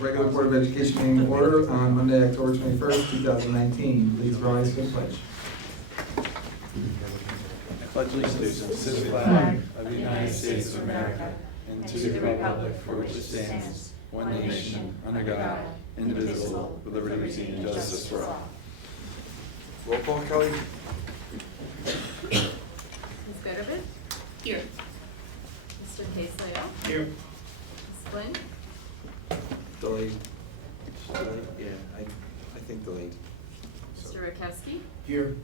regular Board of Education meeting to order on Monday, October 21st, 2019. Please rise for the pledge. I pledge allegiance to the flag of the United States of America and to the republic for which it stands, one nation, under God, indivisible, with liberty and justice for all. Roll call, Kelly. Ms. Bedovich? Here. Mr. Paisley? Here. Ms. Flynn? Delayed. Yeah, I think delayed. Mr. Rakowski? Here.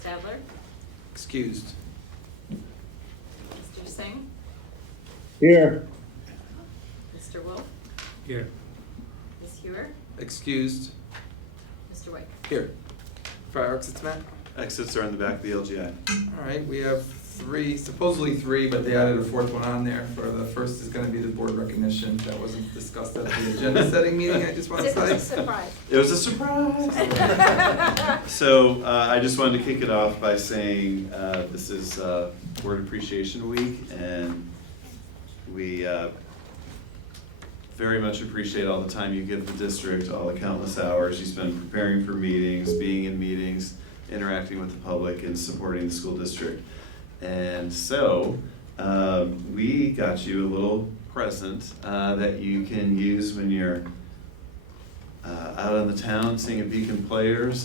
Stadler? Excused. Mr. Singh? Here. Mr. Wolf? Here. Ms. Hewer? Excused. Mr. White? Here. Fire exits, Matt? Exits are in the back of the LGI. All right, we have three, supposedly three, but they added a fourth one on there. For the first is going to be the board recognition. That wasn't discussed at the agenda setting meeting, I just want to say. surprise. It was a surprise. So I just wanted to kick it off by saying this is Board Appreciation Week, and we very much appreciate all the time you give the district, all the countless hours you spend preparing for meetings, being in meetings, interacting with the public, and supporting the school district. And so we got you a little present that you can use when you're out on the town seeing a Beacon Players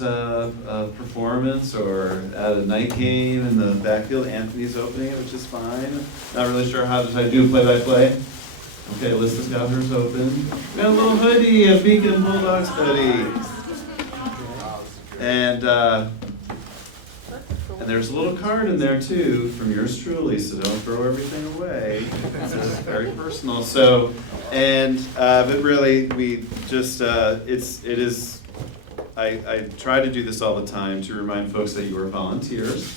performance, or at a night game in the backfield. Anthony's opening it, which is fine. Not really sure how to do play-by-play. Okay, Alyssa's got hers open. We got a little hoodie, a Beacon Bulldogs hoodie. And there's a little card in there too from yours truly, so don't throw everything away. It's very personal. So, but really, we just I try to do this all the time to remind folks that you are volunteers,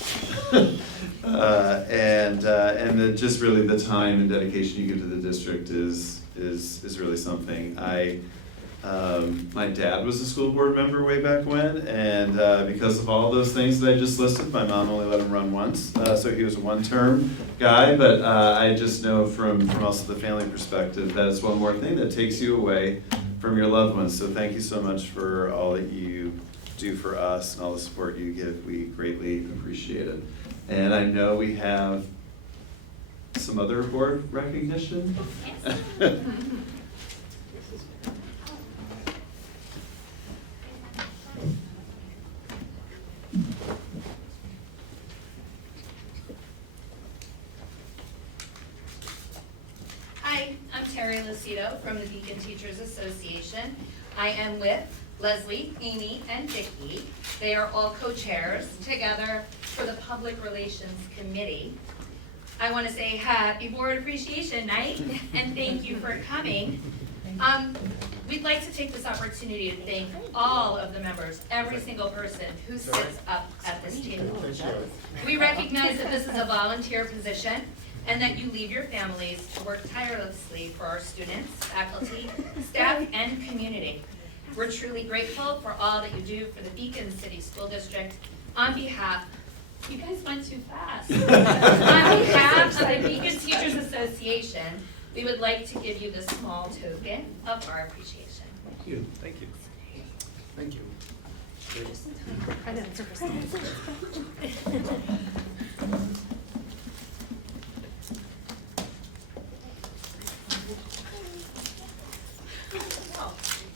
and that just really the time and dedication you give to the district is really something. My dad was a school board member way back when, and because of all those things that I just listed, my mom only let him run once, so he was a one-term guy, but I just know from also the family perspective that it's one more thing that takes you away from your loved ones. So thank you so much for all that you do for us and all the support you give. We greatly appreciate it. And I know we have some other board recognition. Hi, I'm Terry Lucido from the Beacon Teachers Association. I am with Leslie, Amy, and Vicki. They are all co-chairs together for the Public Relations Committee. I want to say happy Board Appreciation Night and thank you for coming. We'd like to take this opportunity to thank all of the members, every single person who sits up at this table. We recognize that this is a volunteer position and that you leave your families to work tirelessly for our students, faculty, staff, and community. We're truly grateful for all that you do for the Beacon City School District. On behalf, you guys went too fast. On behalf of the Beacon Teachers Association, we would like to give you this small token of our appreciation. Thank you. Thank you. Thank you.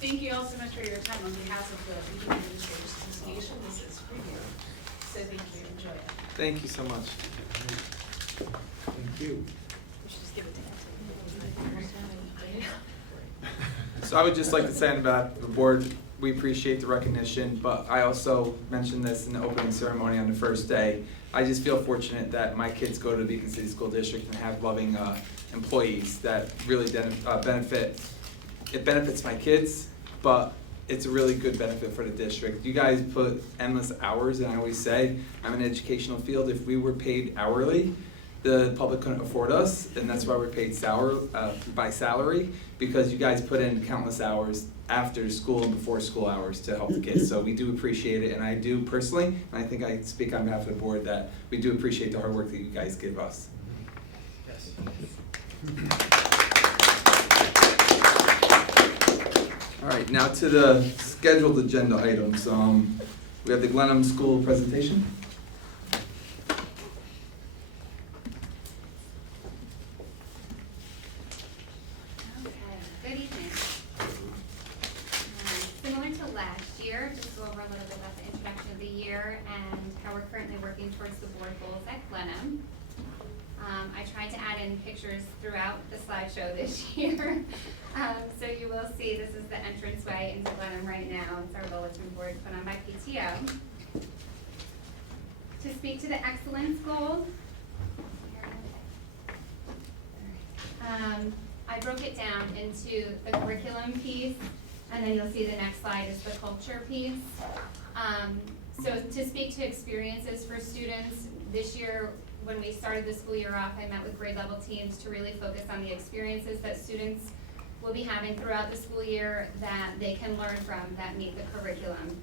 Thank you all so much for your time. On behalf of the Beacon Administrators Association, this is for you. So thank you, enjoy it. Thank you so much. Thank you. So I would just like to say about the board, we appreciate the recognition, but I also mentioned this in the opening ceremony on the first day. I just feel fortunate that my kids go to the Beacon City School District and have loving employees that really benefit. It benefits my kids, but it's a really good benefit for the district. You guys put endless hours, and I always say, I'm in an educational field. If we were paid hourly, the public couldn't afford us, and that's why we're paid by salary, because you guys put in countless hours after school and before school hours to help the kids. So we do appreciate it, and I do personally, and I think I speak on behalf of the board, that we do appreciate the hard work that you guys give us. Yes. right, now to the scheduled agenda items. We have the Glenham School presentation. Okay, good evening. Similar to last year, just go over a little bit about the introduction of the year and how we're currently working towards the board goals at Glenham. I tried to add in pictures throughout the slideshow this year. So you will see this is the entranceway into Glenham right now. It's our bulletin board put on by PTO. To speak to the excellence goal, I broke it down into the curriculum piece, and then you'll see the next slide is the culture piece. So to speak to experiences for students, this year when we started the school year off, I met with grade level teams to really focus on the experiences that students will be having throughout the school year that they can learn from, that meet the curriculum.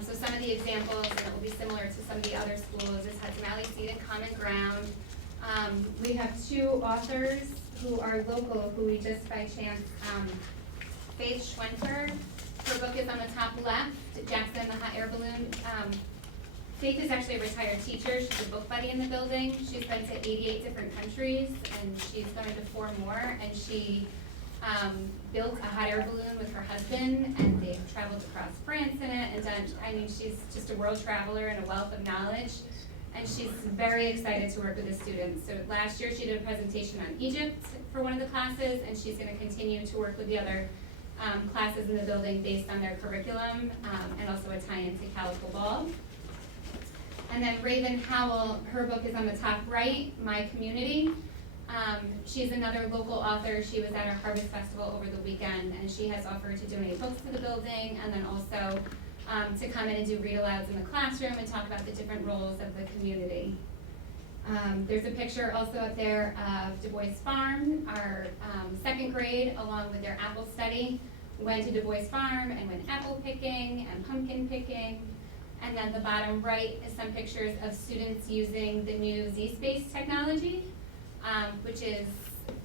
So some of the examples, and it will be similar to some of the other schools, is Hudson Valley Seed and Common Ground. We have two authors who are local, who we just by chance, Faith Schwenter, her book is on the top left, Jackson the Hot Air Balloon. Faith is actually a retired teacher. She's a book buddy in the building. She's been to 88 different countries, and she's going to 4 more. And she built a hot air balloon with her husband, and they've traveled across France in it and done, I mean, she's just a world traveler and a wealth of knowledge. And she's very excited to work with the students. So last year she did a presentation on Egypt for one of the classes, and she's going to continue to work with the other classes in the building based on their curriculum, and also a tie-in to Calico Ball. And then Raven Howell, her book is on the top right, My Community. She's another local author. She was at our Harvest Festival over the weekend, and she has offered to donate books to the building, and then also to come in and do read-alouds in the classroom and talk about the different roles of the community. There's a picture also up there of Du Bois Farm. Our 2nd grade, along with their apple study, went to Du Bois Farm and went apple picking and pumpkin picking. And then the bottom right is some pictures of students using the new Z-Space technology, which is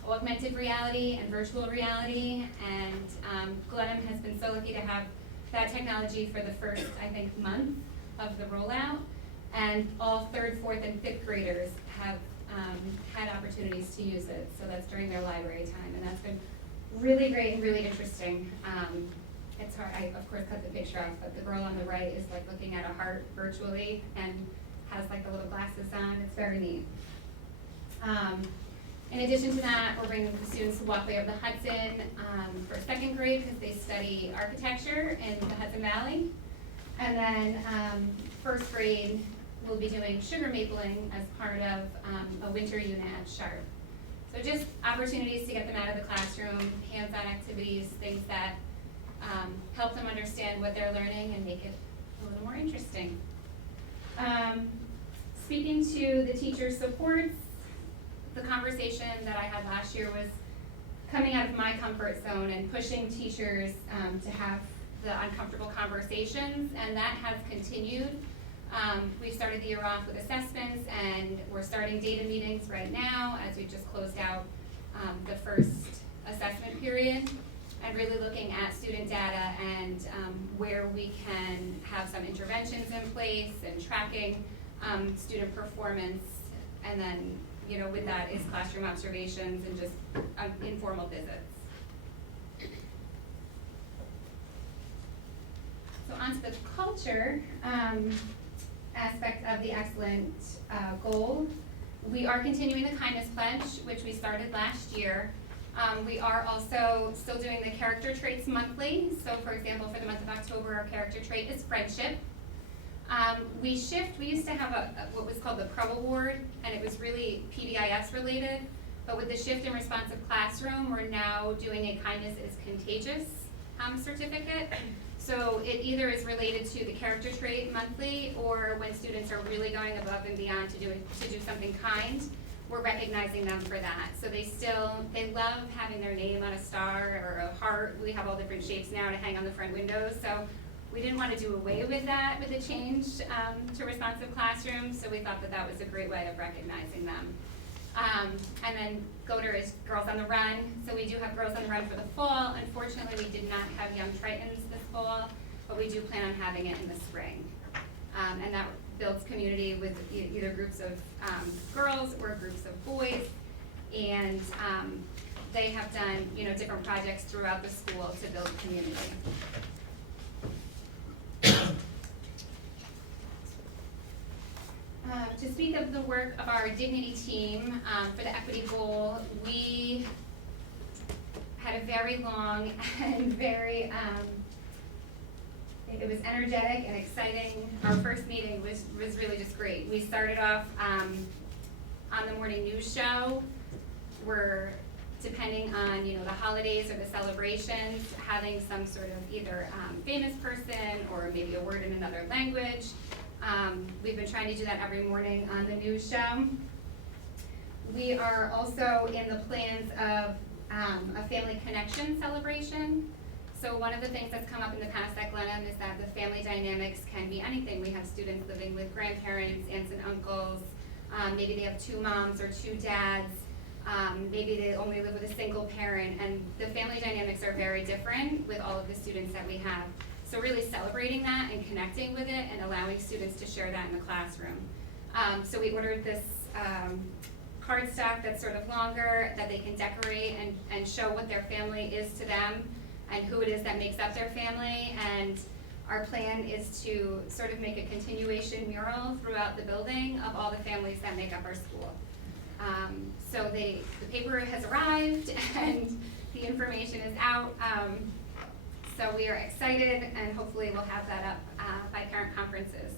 augmented reality and virtual reality. And Glenham has been so lucky to have that technology for the first, I think, month of the rollout. And all 3rd, 4th, and 5th graders have had opportunities to use it. So that's during their library time, and that's been really great and really interesting. It's hard, I of course cut the picture off, but the girl on the right is like looking at a heart virtually and has like the little glasses on. It's very neat. In addition to that, we're bringing the students to Walkway of the Hudson for 2nd grade because they study architecture in the Hudson Valley. And then 1st grade, we'll be doing sugar mapling as part of a winter unit at Sharp. So just opportunities to get them out of the classroom, hands-on activities, things that help them understand what they're learning and make it a little more interesting. Speaking to the teacher supports, the conversation that I had last year was coming out of my comfort zone and pushing teachers to have the uncomfortable conversations, and that has continued. We started the year off with assessments, and we're starting data meetings right now as we just closed out the first assessment period, and really looking at student data and where we can have some interventions in place and tracking student performance, and then, you know, with that is classroom observations and just informal visits. So onto the culture aspect of the excellent goal. We are continuing the kindness pledge, which we started last year. We are also still doing the character traits monthly. So for example, for the month of October, our character trait is friendship. We used to have what was called the Prub Award, and it was really PBIS related. But with the shift in responsive classroom, we're now doing a kindness is contagious certificate. So it either is related to the character trait monthly, or when students are really going above and beyond to do something kind, we're recognizing them for that. So they love having their name on a star or a heart. We have all different shapes now to hang on the front windows. So we didn't want to do away with that with the change to responsive classrooms. So we thought that that was a great way of recognizing them. And then GOTR is Girls on the Run. So we do have Girls on the Run for the fall. Unfortunately, we did not have Young Tritons this fall, but we do plan on having it in the spring. And that builds community with either groups of girls or groups of boys. And they have done, different projects throughout the school to build community. To speak of the work of our Dignity team for the equity goal, we had a very long and very, it was energetic and exciting. Our first meeting was really just great. We started off on the morning news show. We're, depending on the holidays or the celebrations, having some sort of either famous person or maybe a word in another language. We've been trying to do that every morning on the news show. We are also in the plans of a family connection celebration. So one of the things that's come up in the past at Glenham is that the family dynamics can be anything. We have students living with grandparents, aunts and uncles. Maybe they have 2 moms or 2 dads. Maybe they only live with a single parent, and the family dynamics are very different with all of the students that we have. So really celebrating that and connecting with it and allowing students to share that in the classroom. So we ordered this cardstock that's sort of longer that they can decorate and show what their family is to them and who it is that makes up their family. And our plan is to sort of make a continuation mural throughout the building of all the families that make up our school. So the paper has arrived and the information is out. So we are excited, and hopefully we'll have that up by parent conferences.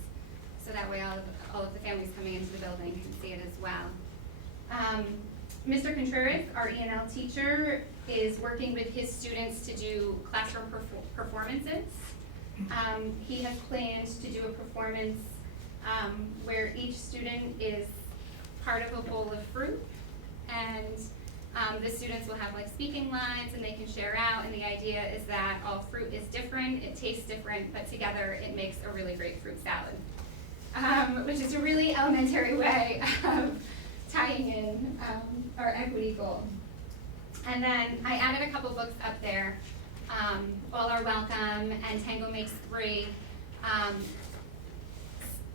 So that way all of the families coming into the building can see it as well. Mr. Contreras, our E&L teacher, is working with his students to do classroom performances. He has planned to do a performance where each student is part of a bowl of fruit, and the students will have speaking lines and they can share out, and the idea is that all fruit is different, it tastes different, but together it makes a really great fruit salad, which is a really elementary way of tying in our equity goal. And then I added a couple books up there, All Are Welcome and Tango Makes 3.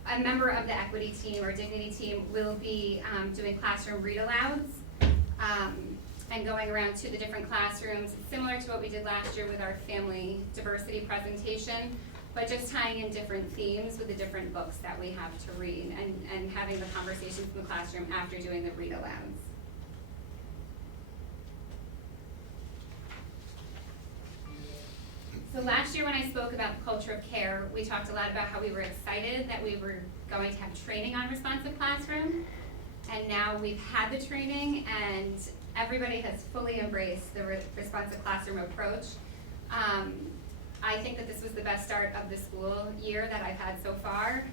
A member of the equity team or dignity team will be doing classroom read-alouds and going around to the different classrooms, similar to what we did last year with our family diversity presentation, but just tying in different themes with the different books that we have to read and having the conversations in the classroom after doing the read-alouds. So last year when I spoke about the culture of care, we talked a lot about how we were excited that we were going to have training on responsive classroom. And now we've had the training and everybody has fully embraced the responsive classroom approach. I think that this was the best start of the school year that I've had so far.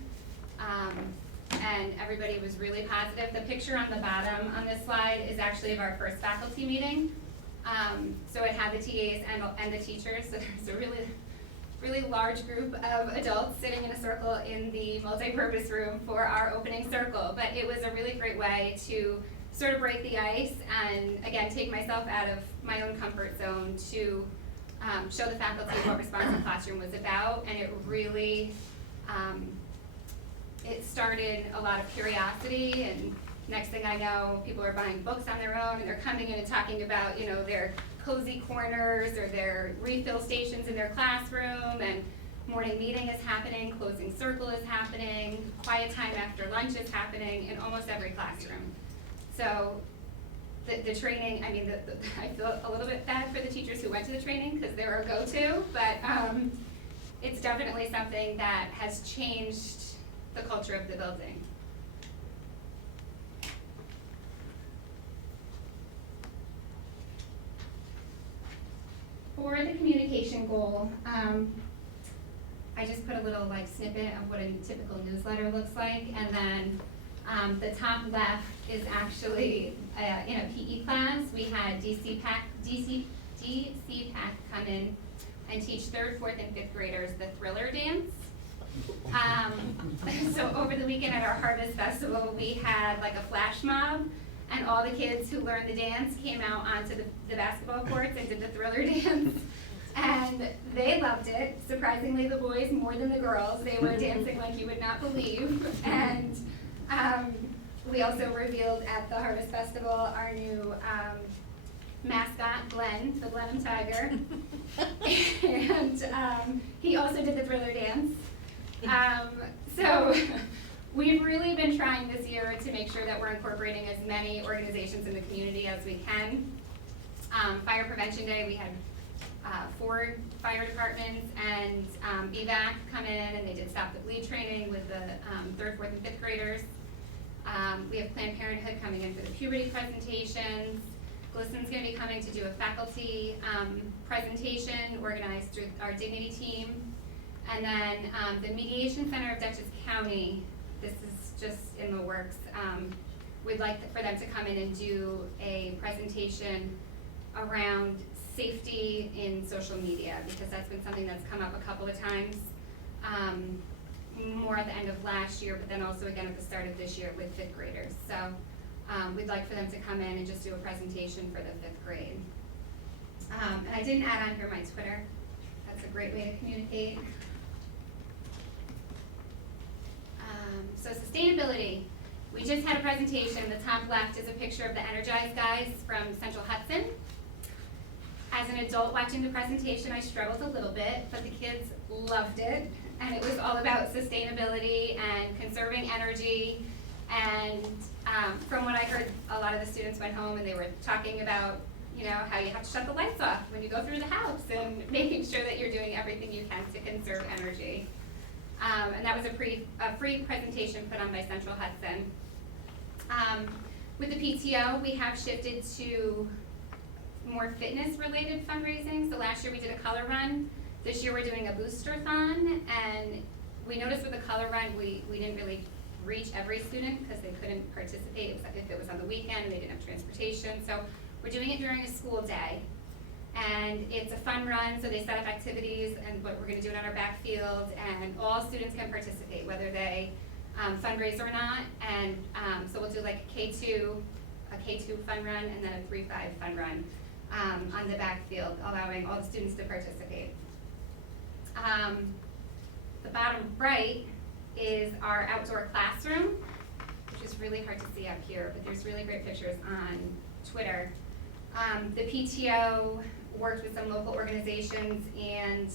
And everybody was really positive. The picture on the bottom on this slide is actually of our first faculty meeting. So it had the TAs and the teachers, so there's a really large group of adults sitting in a circle in the multi-purpose room for our opening circle. But it was a really great way to sort of break the ice and, again, take myself out of my own comfort zone to show the faculty what Responsive Classroom was about. And it really, it started a lot of curiosity, and next thing I know, people are buying books on their own, and they're coming in and talking about, their cozy corners or their refill stations in their classroom, and morning meeting is happening, closing circle is happening, quiet time after lunch is happening in almost every classroom. So the training, I feel a little bit bad for the teachers who went to the training because they're our go-to, but it's definitely something that has changed the culture of the building. For the communication goal, I just put a little snippet of what a typical newsletter looks like, and then the top left is actually in a PE class. We had DC Pack come in and teach 3rd, 4th, and 5th graders the Thriller dance. So over the weekend at our Harvest Festival, we had a flash mob And all the kids who learned the dance came out onto the basketball courts and did the Thriller dance. And they loved it. Surprisingly, the boys more than the girls. They were dancing like you would not believe. And we also revealed at the Harvest Festival our new mascot, Glenn, the Blenheim Tiger. And he also did the Thriller dance. So we've really been trying this year to make sure that we're incorporating as many organizations in the community as we can. Fire Prevention Day, we had 4 fire departments and BVAC come in, and they did Stop the Bleed training with the 3rd, 4th, and 5th graders. We have Planned Parenthood coming in for the puberty presentations. Glissan's going to be coming to do a faculty presentation organized through our Dignity team. And then the Mediation Center of Dutchess County, this is just in the works. We'd like for them to come in and do a presentation around safety in social media, because that's been something that's come up a couple of times, more at the end of last year, but then also again at the start of this year with 5th graders. So we'd like for them to come in and just do a presentation for the 5th grade. And I didn't add on here my Twitter. That's a great way to communicate. So sustainability. We just had a presentation. The top left is a picture of the Energized guys from Central Hudson. As an adult watching the presentation, I struggled a little bit, but the kids loved it. And it was all about sustainability and conserving energy. And from what I heard, a lot of the students went home and they were talking about, you know, how you have to shut the lights off when you go through the house and making sure that you're doing everything you can to conserve energy. And that was a free presentation put on by Central Hudson. With the PTO, we have shifted to more fitness-related fundraising. So last year we did a color run. This year we're doing a booster-thon. And we noticed with the color run, we didn't really reach every student because they couldn't participate if it was on the weekend and they didn't have transportation. So we're doing it during a school day. And it's a fun run, so they set up activities and what we're gonna do it on our backfield, and all students can participate, whether they fundraise or not. And so we'll do like a K2 fun run, and then a 3-5 fun run on the backfield, allowing all the students to participate. The bottom right is our outdoor classroom, which is really hard to see up here, but there's really great pictures on Twitter. The PTO worked with some local organizations, and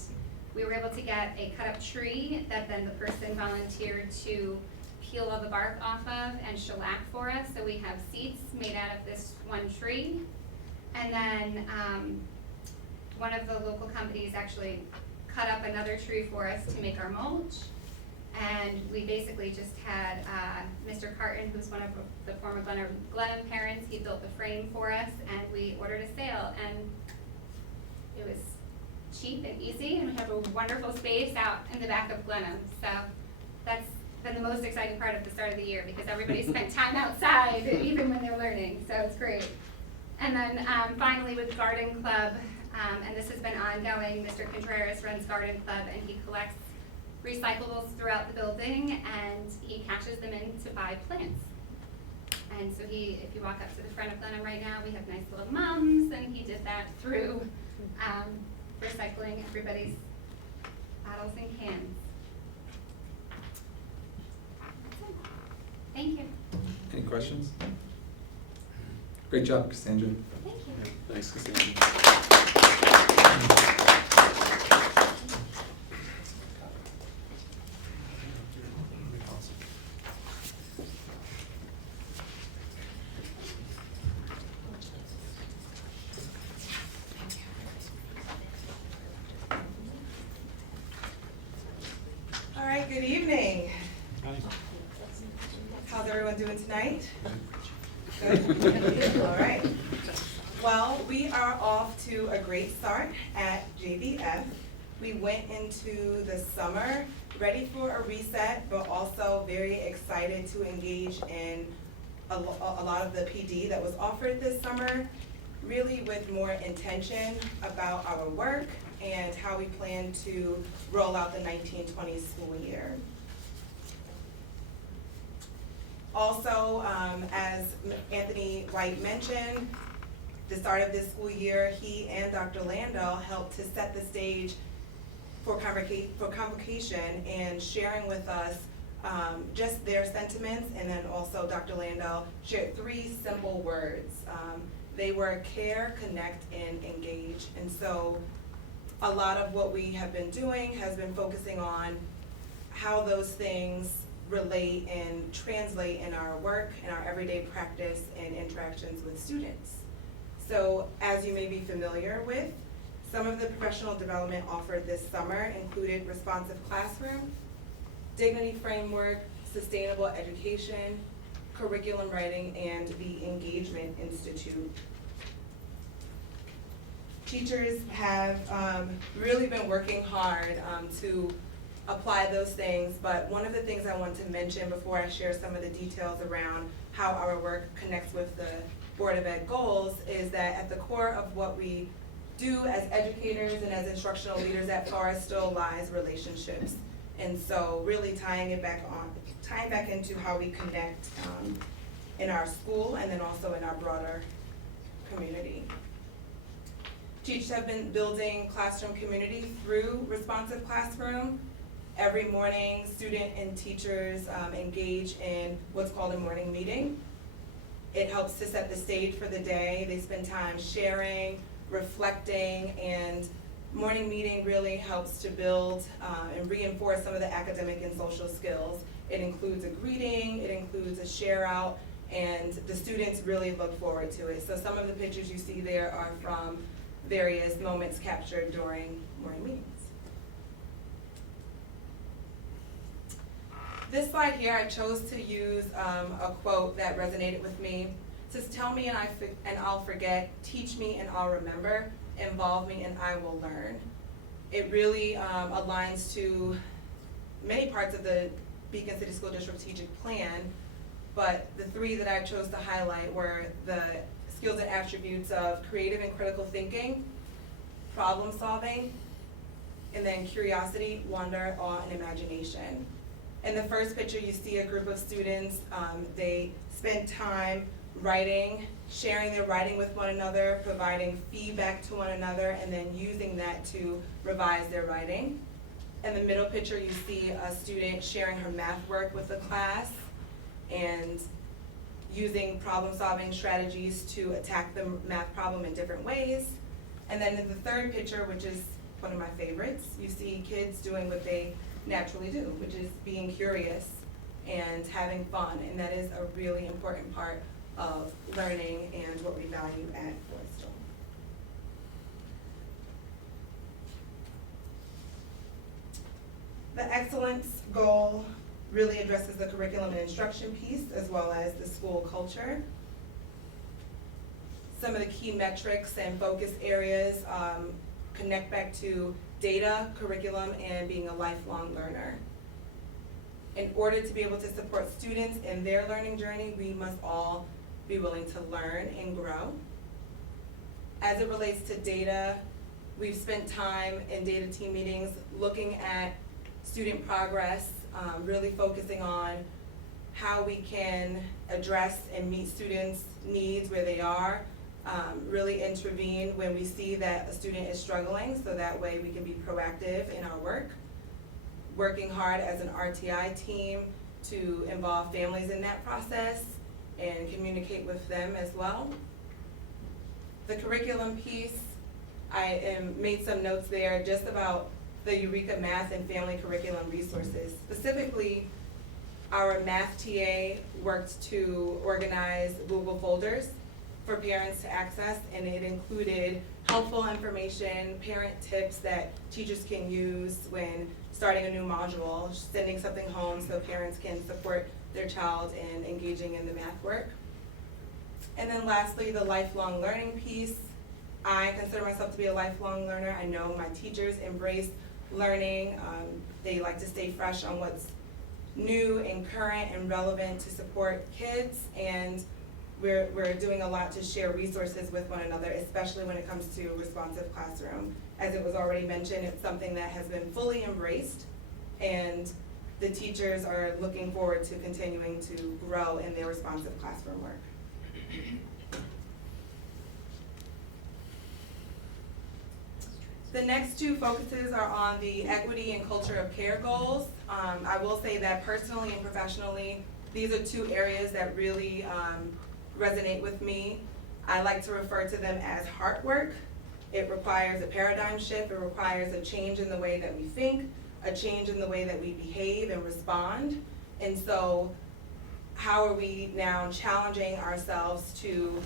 we were able to get a cut-up tree that then the person volunteered to peel all the bark off of and shellac for us. So we have seats made out of this one tree. And then one of the local companies actually cut up another tree for us to make our mulch. And we basically just had Mr. Carton, who's one of the former Glenham parents, he built the frame for us, and we ordered a sale. And it was cheap and easy, and we have a wonderful space out in the back of Glenham. So that's been the most exciting part of the start of the year, because everybody spent time outside, even when they're learning, so it's great. And then finally with Garden Club, and this has been ongoing, Mr. Contreras runs Garden Club, and he collects recyclables throughout the building, and he cashes them in to buy plants. And so if you walk up to the front of Glenham right now, we have nice little mums, and he did that through recycling everybody's bottles and cans. Thank you. Any questions? Great job, Cassandra. Thank you. Thanks, Cassandra. All right, good evening. How's everyone doing tonight? Good? All right. Well, we are off to a great start at JVF. We went into the summer ready for a reset, but also very excited to engage in a lot of the PD that was offered this summer, really with more intention about our work and how we plan to roll out the 1920 school year. Also, as Anthony White mentioned, the start of this school year, he and Dr. Landau helped to set the stage for convocation and sharing with us just their sentiments, and then also Dr. Landau shared 3 simple words. They were care, connect, and engage. And so a lot of what we have been doing has been focusing on how those things relate and translate in our work, in our everyday practice and interactions with students. So as you may be familiar with, some of the professional development offered this summer included responsive classroom, dignity framework, sustainable education, curriculum writing, and the Engagement Institute. Teachers have really been working hard to apply those things, but one of the things I want to mention before I share some of the details around how our work connects with the Board of Ed goals is that at the core of what we do as educators and as instructional leaders at Forest still lies relationships. And so really tying back into how we connect in our school and then also in our broader community. Teachers have been building classroom community through Responsive Classroom. Every morning, student and teachers engage in what's called a morning meeting. It helps to set the stage for the day. They spend time sharing, reflecting, and morning meeting really helps to build and reinforce some of the academic and social skills. It includes a greeting, it includes a share out, and the students really look forward to it. So some of the pictures you see there are from various moments captured during morning meetings. This slide here, I chose to use a quote that resonated with me. It says, "Tell me and I'll forget, teach me and I'll remember, involve me and I will learn." It really aligns to many parts of the Beacon City School District strategic plan, but the 3 that I chose to highlight were the skills and attributes of creative and critical thinking, problem solving, and then curiosity, wonder, awe, and imagination. In the first picture, you see a group of students. They spent time writing, sharing their writing with one another, providing feedback to one another, and then using that to revise their writing. In the middle picture, you see a student sharing her math work with the class and using problem-solving strategies to attack the math problem in different ways. And then in the third picture, which is one of my favorites, you see kids doing what they naturally do, which is being curious and having fun, and that is a really important part of learning and what we value at Forrestal. The excellence goal really addresses the curriculum and instruction piece as well as the school culture. Some of the key metrics and focus areas connect back to data, curriculum, and being a lifelong learner. In order to be able to support students in their learning journey, we must all be willing to learn and grow. As it relates to data, we've spent time in data team meetings looking at student progress, really focusing on how we can address and meet students' needs where they are, really intervene when we see that a student is struggling, so that way we can be proactive in our work. Working hard as an RTI team to involve families in that process and communicate with them as well. The curriculum piece, I made some notes there just about the Eureka Math and Family Curriculum resources. Specifically, our math TA worked to organize Google folders for parents to access, and it included helpful information, parent tips that teachers can use when starting a new module, sending something home so parents can support their child in engaging in the math work. And then lastly, the lifelong learning piece. I consider myself to be a lifelong learner. I know my teachers embrace learning. They like to stay fresh on what's new and current and relevant to support kids, and we're doing a lot to share resources with one another, especially when it comes to responsive classroom. As it was already mentioned, it's something that has been fully embraced, and the teachers are looking forward to continuing to grow in their responsive classroom work. The next two focuses are on the equity and culture of care goals. I will say that personally and professionally, these are two areas that really resonate with me. I like to refer to them as heart work. It requires a paradigm shift. It requires a change in the way that we think, a change in the way that we behave and respond. And so how are we now challenging ourselves to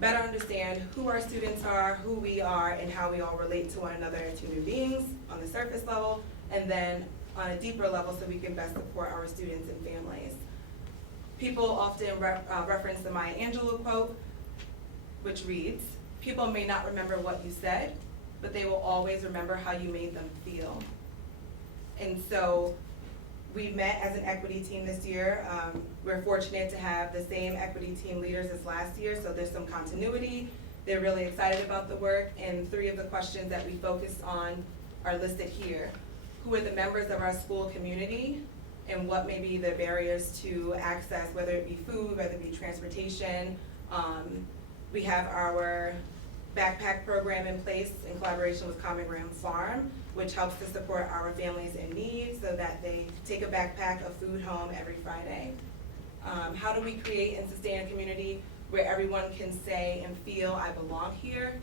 better understand who our students are, who we are, and how we all relate to one another as human beings on the surface level, and then on a deeper level so we can best support our students and families. People often reference the Maya Angelou quote, which reads, "People may not remember what you said, but they will always remember how you made them feel." And so we met as an equity team this year. We're fortunate to have the same equity team leaders as last year, so there's some continuity. They're really excited about the work, and 3 of the questions that we focused on are listed here. Who are the members of our school community, and what may be the barriers to access, whether it be food, whether it be transportation. We have our backpack program in place in collaboration with Common Ground Farm, which helps to support our families in need so that they take a backpack of food home every Friday. How do we create and sustain a community where everyone can say and feel, "I belong here"?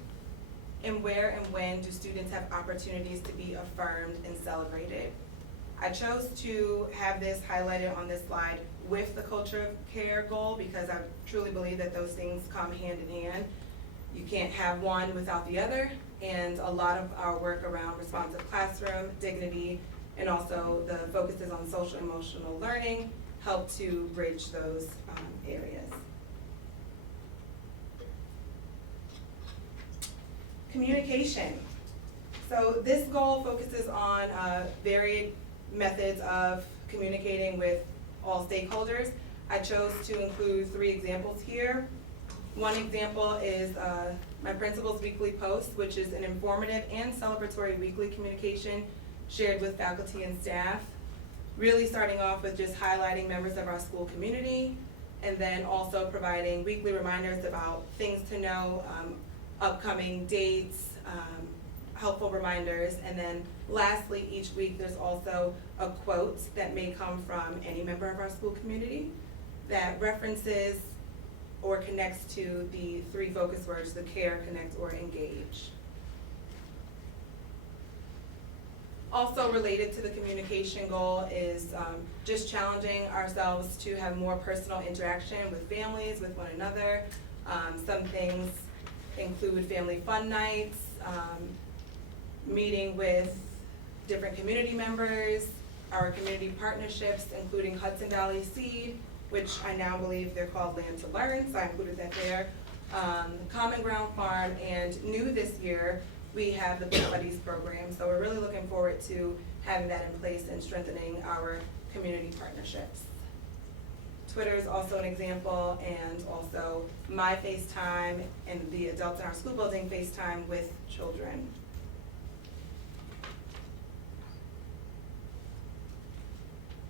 And where and when do students have opportunities to be affirmed and celebrated? I chose to have this highlighted on this slide with the culture of care goal because I truly believe that those things come hand in hand. You can't have one without the other, and a lot of our work around responsive classroom, dignity, and also the focuses on social emotional learning help to bridge those areas. Communication. So this goal focuses on varied methods of communicating with all stakeholders. I chose to include 3 examples here. One example is my principal's weekly post, which is an informative and celebratory weekly communication shared with faculty and staff. Really starting off with just highlighting members of our school community, and then also providing weekly reminders about things to know, upcoming dates, helpful reminders, and then lastly, each week there's also a quote that may come from any member of our school community that references or connects to the 3 focus words, the care, connect, or engage. Also related to the communication goal is just challenging ourselves to have more personal interaction with families, with one another. Some things include family fun nights, meeting with different community members, our community partnerships, including Hudson Valley Seed, which I now believe they're called Land to Learn, so I included that there. Common Ground Farm, and new this year, we have the Book Buddies program, so we're really looking forward to having that in place and strengthening our community partnerships. Twitter is also an example, and also my FaceTime and the adults in our school building FaceTime with children.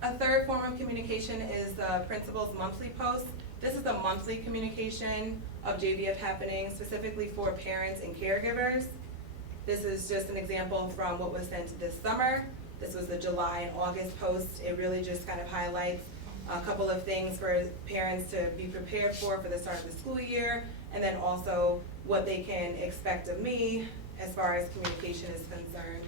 A third form of communication is the principal's monthly post. This is a monthly communication of JVF happening specifically for parents and caregivers. This is just an example from what was sent this summer. This was the July and August post. It really just kind of highlights a couple of things for parents to be prepared for the start of the school year, and then also what they can expect of me as far as communication is concerned.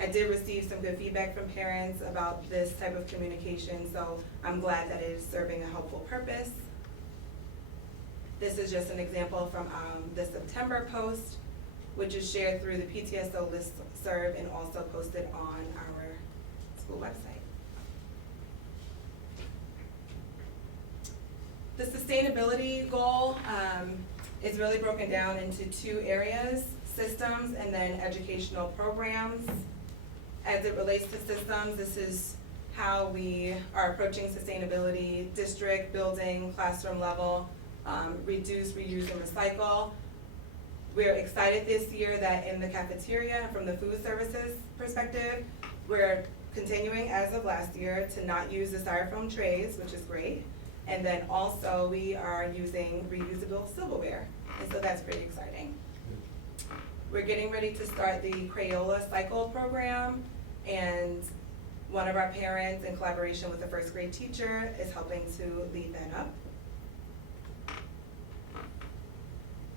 I did receive some good feedback from parents about this type of communication, so I'm glad that it is serving a helpful purpose. This is just an example from the September post, which is shared through the PTSO listserv and also posted on our school website. The sustainability goal is really broken down into 2 areas, systems and then educational programs. As it relates to systems, this is how we are approaching sustainability, district, building, classroom level, reduce, reuse, and recycle. We're excited this year that in the cafeteria, from the food services perspective, we're continuing as of last year to not use the styrofoam trays, which is great. And then also we are using reusable silverware, and so that's pretty exciting. We're getting ready to start the Crayola Cycle program, and one of our parents, in collaboration with the first grade teacher, is helping to lead that up.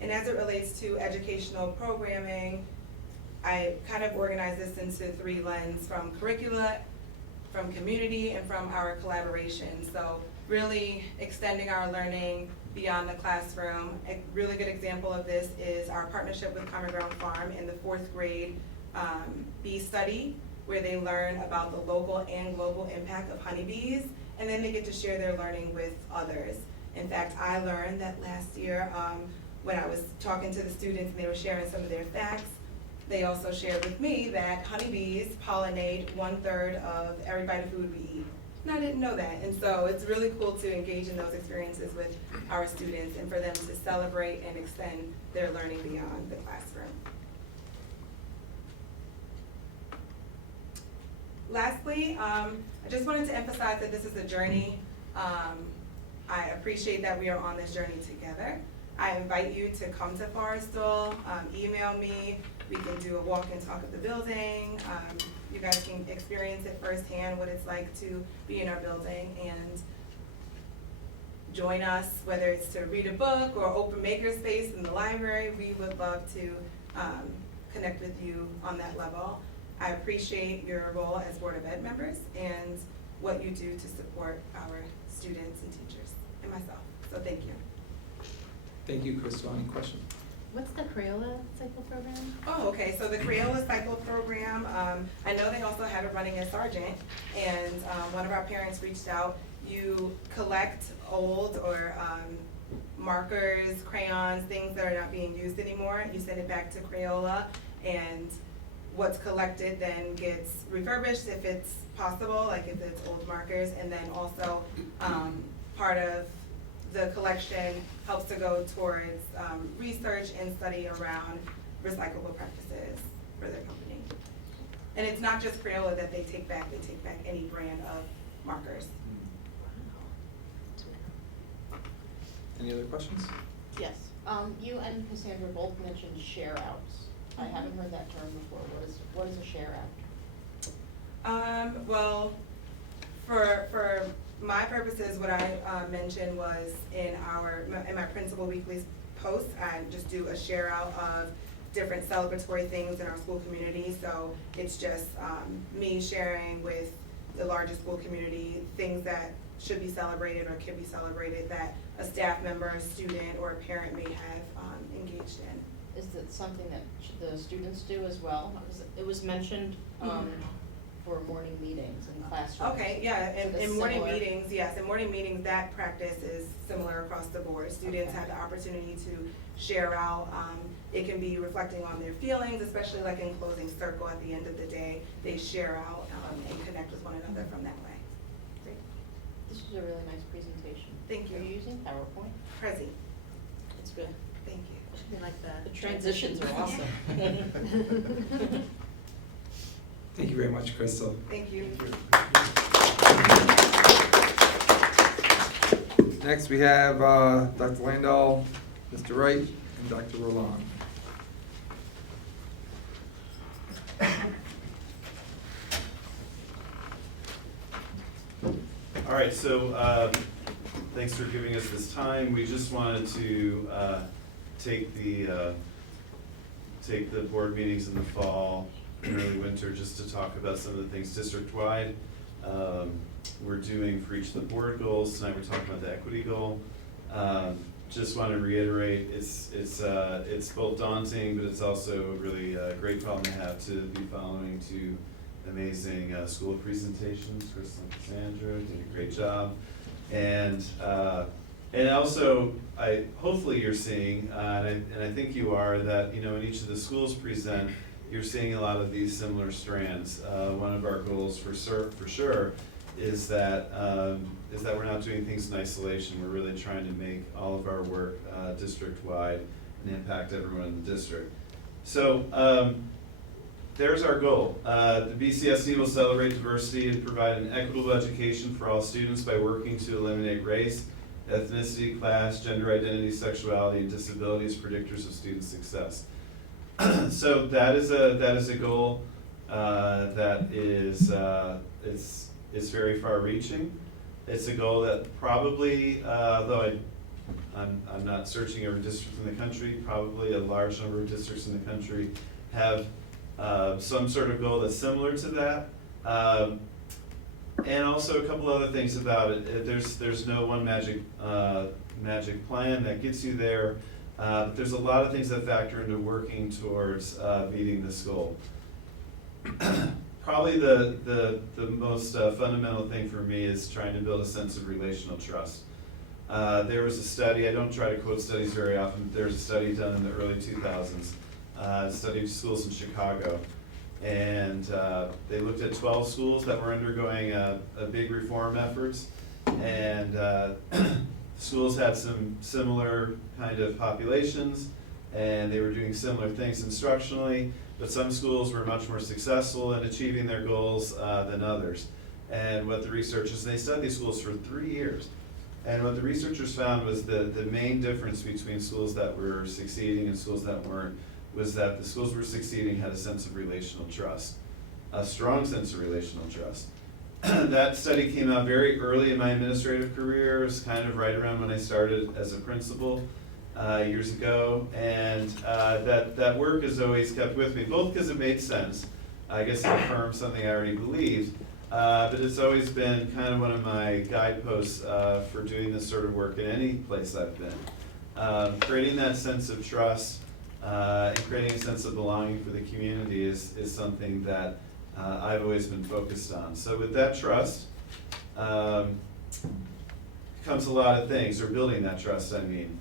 And as it relates to educational programming, I kind of organized this into 3 lenses: from curricula, from community, and from our collaboration. So really extending our learning beyond the classroom. A really good example of this is our partnership with Common Ground Farm in the 4th grade bee study, where they learn about the local and global impact of honeybees, and then they get to share their learning with others. In fact, I learned that last year when I was talking to the students and they were sharing some of their facts, they also shared with me that honeybees pollinate 1/3 of every bite of food we eat. And I didn't know that, and so it's really cool to engage in those experiences with our students and for them to celebrate and extend their learning beyond the classroom. Lastly, I just wanted to emphasize that this is a journey. I appreciate that we are on this journey together. I invite you to come to Forrestal, email me. We can do a walk and talk of the building. You guys can experience it firsthand, what it's like to be in our building, and join us, whether it's to read a book or open makerspace in the library. We would love to connect with you on that level. I appreciate your role as Board of Ed members and what you do to support our students and teachers and myself. So thank you. Thank you, Crystal. Any questions? What's the Crayola Cycle program? Oh, okay, so the Crayola Cycle program, I know they also have it running at Sargent, and one of our parents reached out. You collect old or markers, crayons, things that are not being used anymore. You send it back to Crayola, and what's collected then gets refurbished if it's possible, like if it's old markers, and then also part of the collection helps to go towards research and study around recyclable practices for their company. And it's not just Crayola that they take back any brand of markers. Any other questions? Yes, you and Cassandra both mentioned share outs. I haven't heard that term before. What is a share out? Well, for my purposes, what I mentioned was in my principal weekly post, I just do a share out of different celebratory things in our school community. So it's just me sharing with the larger school community things that should be celebrated or can be celebrated that a staff member, a student, or a parent may have engaged in. Is it something that the students do as well? It was mentioned for morning meetings in classrooms. Okay, yeah, So that's in morning similar. meetings, yes, in morning meetings, that practice is similar across the board. Students Okay. have the opportunity to share out. It can be reflecting on their feelings, especially like in closing circle at the end of the day. They share out and connect with one another from that way. Great. This was a really nice presentation. Thank you. Are you using PowerPoint? Prezi, It's good. thank you. They like The transitions are awesome. Thank you very much, Crystal. Thank you. Next, we have Dr. Landau, Mr. Wright, and Dr. Roland. All right, so thanks for giving us this time. We just wanted to take the board meetings in the fall and early winter just to talk about some of the things district-wide we're doing for each of the board goals. Tonight we're talking about the equity goal. Just want to reiterate, it's both daunting, but it's also a really great problem to have, to be following two amazing school presentations. Crystal and Cassandra did a great job. And also, hopefully you're seeing, and I think you are, that in each of the schools present, you're seeing a lot of these similar strands. One of our goals for sure is that we're not doing things in isolation. We're really trying to make all of our work district-wide and impact everyone in the district. So there's our goal. The BCSD will celebrate diversity and provide an equitable education for all students by working to eliminate race, ethnicity, class, gender identity, sexuality, and disability as predictors of student success. So that is a goal that is it's very far-reaching. It's a goal that probably, though I'm not searching every district in the country, probably a large number of districts in the country have some sort of goal that's similar to that. And also a couple other things about it. There's no one magic plan that gets you there. But there's a lot of things that factor into working towards meeting this goal. Probably the most fundamental thing for me is trying to build a sense of relational trust. There was a study, I don't try to quote studies very often, but there was a study done in the early 2000s, a study of schools in Chicago. And they looked at 12 schools that were undergoing a big reform efforts. And schools had some similar kind of populations, and they were doing similar things instructionally, but some schools were much more successful in achieving their goals than others. And what the researchers, they studied these schools for 3 years. And what the researchers found was the main difference between schools that were succeeding and schools that weren't was that the schools that were succeeding had a sense of relational trust, a strong sense of relational trust. That study came out very early in my administrative career. It was kind of right around when I started as a principal years ago, and that work has always kept with me, both because it made sense. I guess it affirmed something I already believed, but it's always been kind of one of my guideposts for doing this sort of work in any place I've been. Creating that sense of trust and creating a sense of belonging for the community is something that I've always been focused on. So with that trust comes a lot of things, or building that trust, I mean.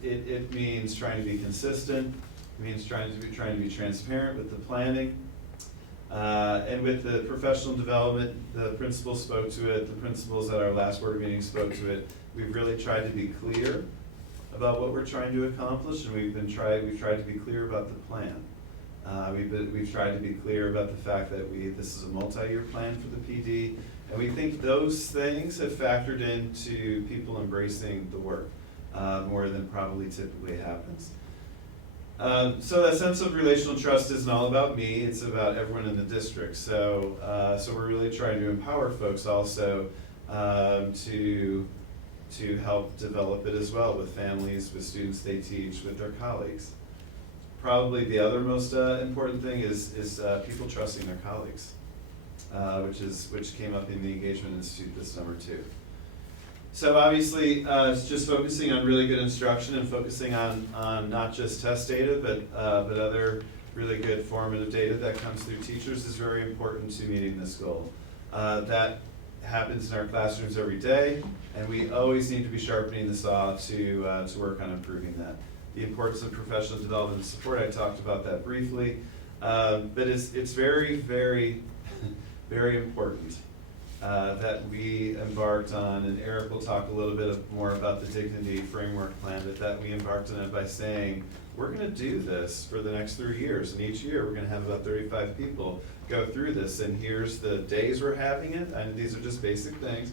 It means trying to be consistent, it means trying to be transparent with the planning, and with the professional development. The principals spoke to it, the principals at our last board meeting spoke to it. We've really tried to be clear about what we're trying to accomplish, and we've tried to be clear about the plan. We've tried to be clear about the fact that this is a multi-year plan for the PD, and we think those things have factored into people embracing the work more than probably typically happens. So that sense of relational trust isn't all about me, it's about everyone in the district. So we're really trying to empower folks also to help develop it as well with families, with students they teach, with their colleagues. Probably the other most important thing is people trusting their colleagues, which came up in the Engagement Institute this summer too. So obviously, it's just focusing on really good instruction and focusing on not just test data, but other really good formative data that comes through teachers is very important to meeting this goal. That happens in our classrooms every day, and we always need to be sharpening the saw to work on improving that. The importance of professional development and support, I talked about that briefly, but it's very, very, very important that we embarked on, and Eric will talk a little bit more about the Dignity Framework Plan, but that we embarked on it by saying, we're gonna do this for the next 3 years, and each year we're gonna have about 35 people go through this, and here's the days we're having it, and these are just basic things.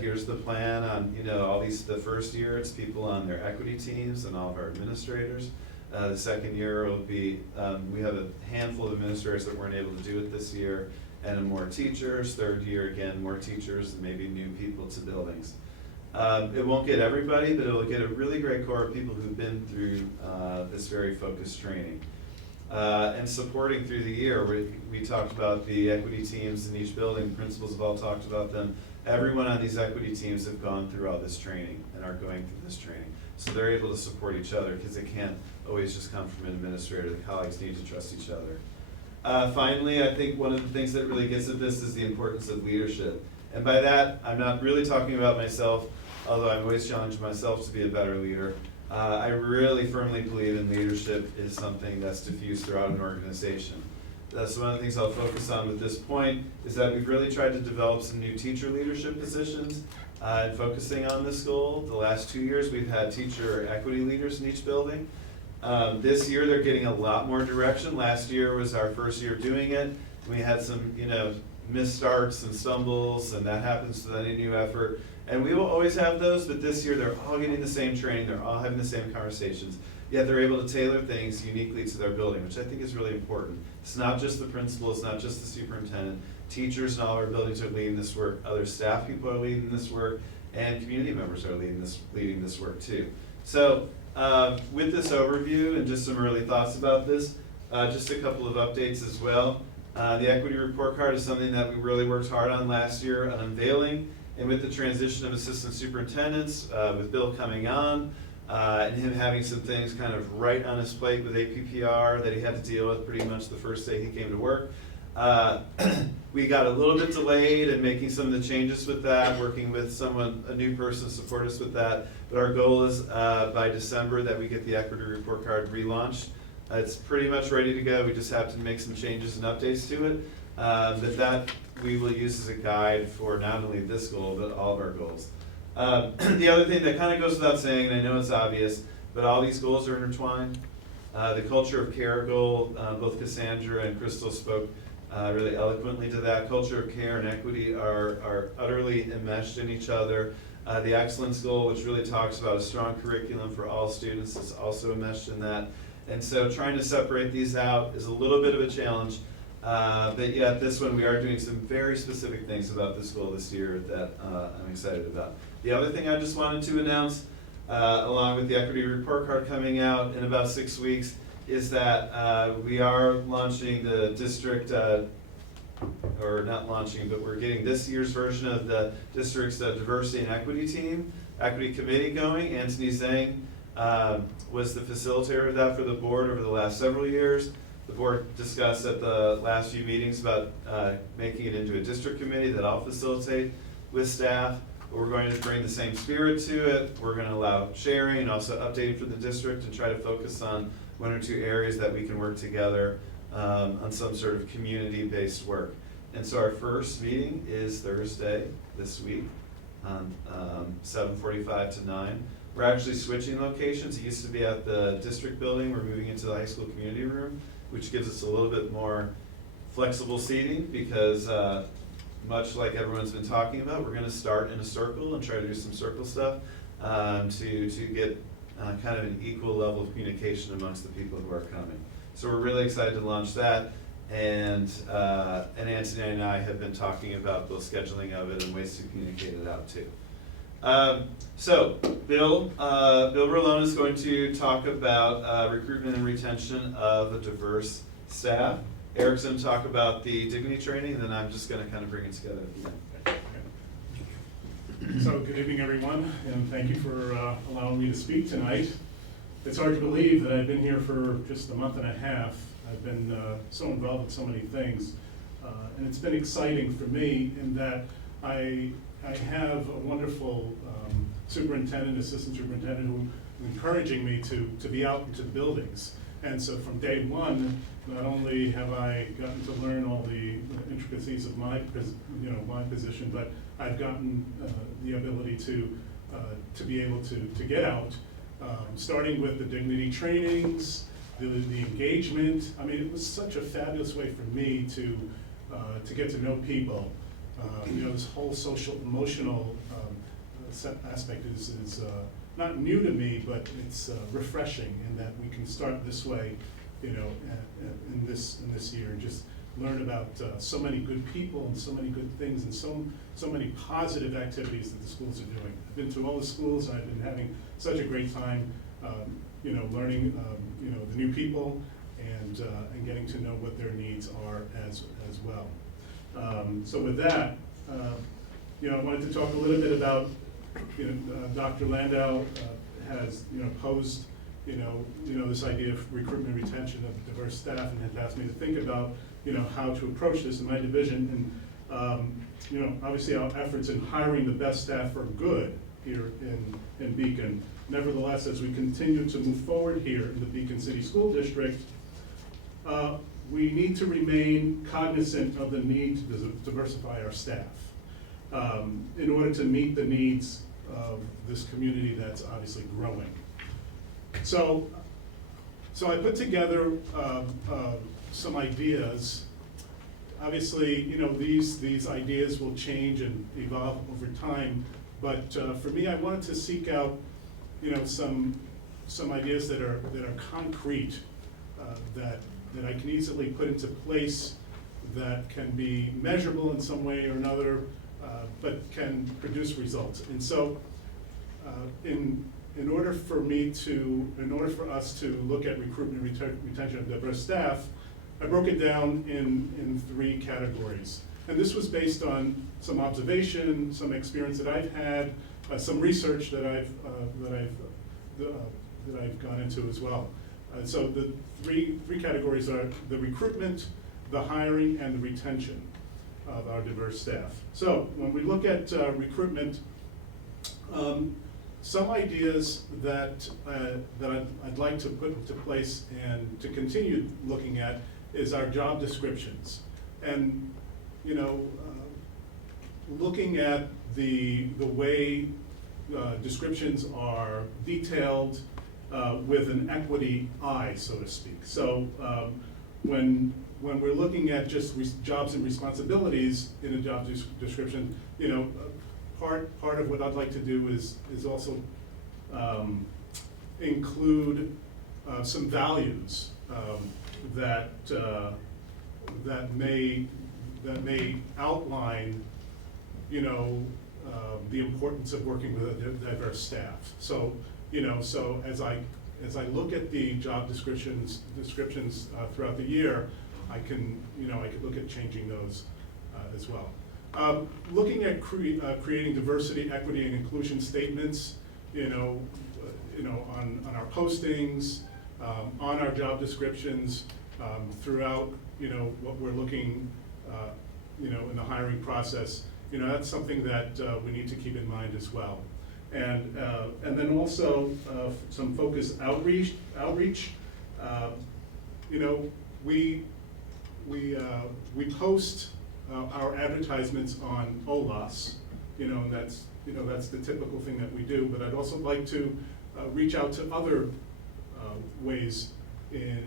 Here's the plan on, all these, the first year it's people on their equity teams and all of our administrators. The second year will be, we have a handful of administrators that weren't able to do it this year, and more teachers. Third year, again, more teachers and maybe new people to buildings. It won't get everybody, but it'll get a really great core of people who've been through this very focused training. And supporting through the year, we talked about the equity teams in each building, the principals have all talked about them. Everyone on these equity teams have gone through all this training and are going through this training. So they're able to support each other because it can't always just come from an administrator. The colleagues need to trust each other. Finally, I think one of the things that really gets at this is the importance of leadership. And by that, I'm not really talking about myself, although I'm always challenging myself to be a better leader. I really firmly believe in leadership is something that's diffused throughout an organization. That's one of the things I'll focus on with this point, is that we've really tried to develop some new teacher leadership positions and focusing on this goal. The last 2 years, we've had teacher equity leaders in each building. This year, they're getting a lot more direction. Last year was our first year doing it. We had some, misstarts and stumbles, and that happens to any new effort. And we will always have those, but this year, they're all getting the same training, they're all having the same conversations. Yet they're able to tailor things uniquely to their building, which I think is really important. It's not just the principal, it's not just the superintendent. Teachers in all our buildings are leading this work, other staff people are leading this work, and community members are leading this work too. So, with this overview and just some early thoughts about this, just a couple of updates as well. The equity report card is something that we really worked hard on last year on unveiling, and with the transition of assistant superintendents, with Bill coming on, and him having some things kind of right on his plate with APPR that he had to deal with pretty much the first day he came to work. We got a little bit delayed in making some of the changes with that, working with a new person to support us with that. But our goal is by December that we get the equity report card relaunched. It's pretty much ready to go. We just have to make some changes and updates to it. But that we will use as a guide for not only this goal, but all of our goals. The other thing that kind of goes without saying, and I know it's obvious, but all these goals are intertwined. The culture of care goal, both Cassandra and Crystal spoke really eloquently to that. Culture of care and equity are utterly enmeshed in each other. The excellence goal, which really talks about a strong curriculum for all students, is also enmeshed in that. And so trying to separate these out is a little bit of a challenge. But yet this one, we are doing some very specific things about this goal this year that I'm excited about. The other thing I just wanted to announce, along with the equity report card coming out in about 6 weeks, is that we are launching the district, or not launching, but we're getting this year's version of the district's diversity and equity committee going. Anthony Zhang was the facilitator of that for the board over the last several years. The board discussed at the last few meetings about making it into a district committee that I'll facilitate with staff. We're going to bring the same spirit to it. We're going to allow sharing and also updating for the district and try to focus on 1 or 2 areas that we can work together on some sort of community-based work. And so our first meeting is Thursday this week on 7:45 to 9. We're actually switching locations. It used to be at the district building. We're moving into the high school community room, which gives us a little bit more flexible seating because much like everyone's been talking about, we're going to start in a circle and try to do some circle stuff to get kind of an equal level of communication amongst the people who are coming. So we're really excited to launch that, and Anthony and I have been talking about both scheduling of it and ways to communicate it out too. So Bill Rolone is going to talk about recruitment and retention of a diverse staff. Eric's going to talk about the dignity training, and then I'm just going to kind of bring it together at the end. So good evening, everyone, and thank you for allowing me to speak tonight. It's hard to believe that I've been here for just a month and a half. I've been so involved in so many things, and it's been exciting for me in that I have a wonderful superintendent, assistant superintendent, who encouraging me to be out into the buildings. And so from day one, not only have I gotten to learn all the intricacies of my position, but I've gotten the ability to be able to get out, starting with the dignity trainings, the engagement. I mean, it was such a fabulous way for me to get to know people. This whole social emotional aspect is not new to me, but it's refreshing in that we can start this way, in this year, and just learn about so many good people and so many good things and so many positive activities that the schools are doing. I've been to all the schools, and I've been having such a great time, learning, the new people and getting to know what their needs are as well. So with that, I wanted to talk a little bit about, Dr. Landau has, posed, this idea of recruitment and retention of diverse staff, and had asked me to think about, how to approach this in my division. And, obviously our efforts in hiring the best staff are good here in Beacon. Nevertheless, as we continue to move forward here in the Beacon City School District, we need to remain cognizant of the need to diversify our staff in order to meet the needs of this community that's obviously growing. So So I put together some ideas. Obviously, you know, these ideas will change and evolve over time, but for me, I wanted to seek out, you know, some ideas that are concrete, that I can easily put into place, that can be measurable in some way or another, but can produce results. And so, in order for us to look at recruitment and retention of diverse staff, I broke it down in 3 categories. And this was based on some observation, some experience that I've had, some research that I've gone into as well. So the three categories are the recruitment, the hiring, and the retention of our diverse staff. So when we look at recruitment, some ideas that I'd like to put into place and to continue looking at is our job descriptions. And, you know, looking at the way descriptions are detailed with an equity eye, so to speak. So when we're looking at just jobs and responsibilities in a job description, you know, part of what I'd like to do is also include some values that may outline, you know, the importance of working with a diverse staff. So, you know, so as I look at the job descriptions throughout the year, I could look at changing those as well. Looking at creating diversity, equity, and inclusion statements, on our postings, on our job descriptions, throughout, what we're looking, in the hiring process. That's something that we need to keep in mind as well. And then also some focused outreach. We post our advertisements on OLAS, and that's the typical thing that we do. But I'd also like to reach out to other ways in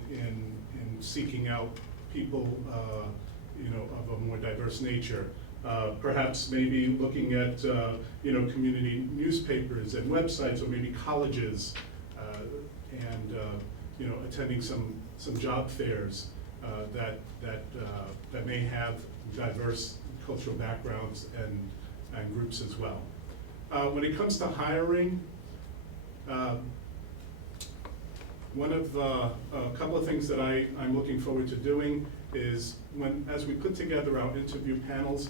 seeking out people, of a more diverse nature. Perhaps maybe looking at community newspapers and websites, or maybe colleges, and attending some job fairs that may have diverse cultural backgrounds and groups as well. When it comes to hiring, a couple of things that I'm looking forward to doing is as we put together our interview panels,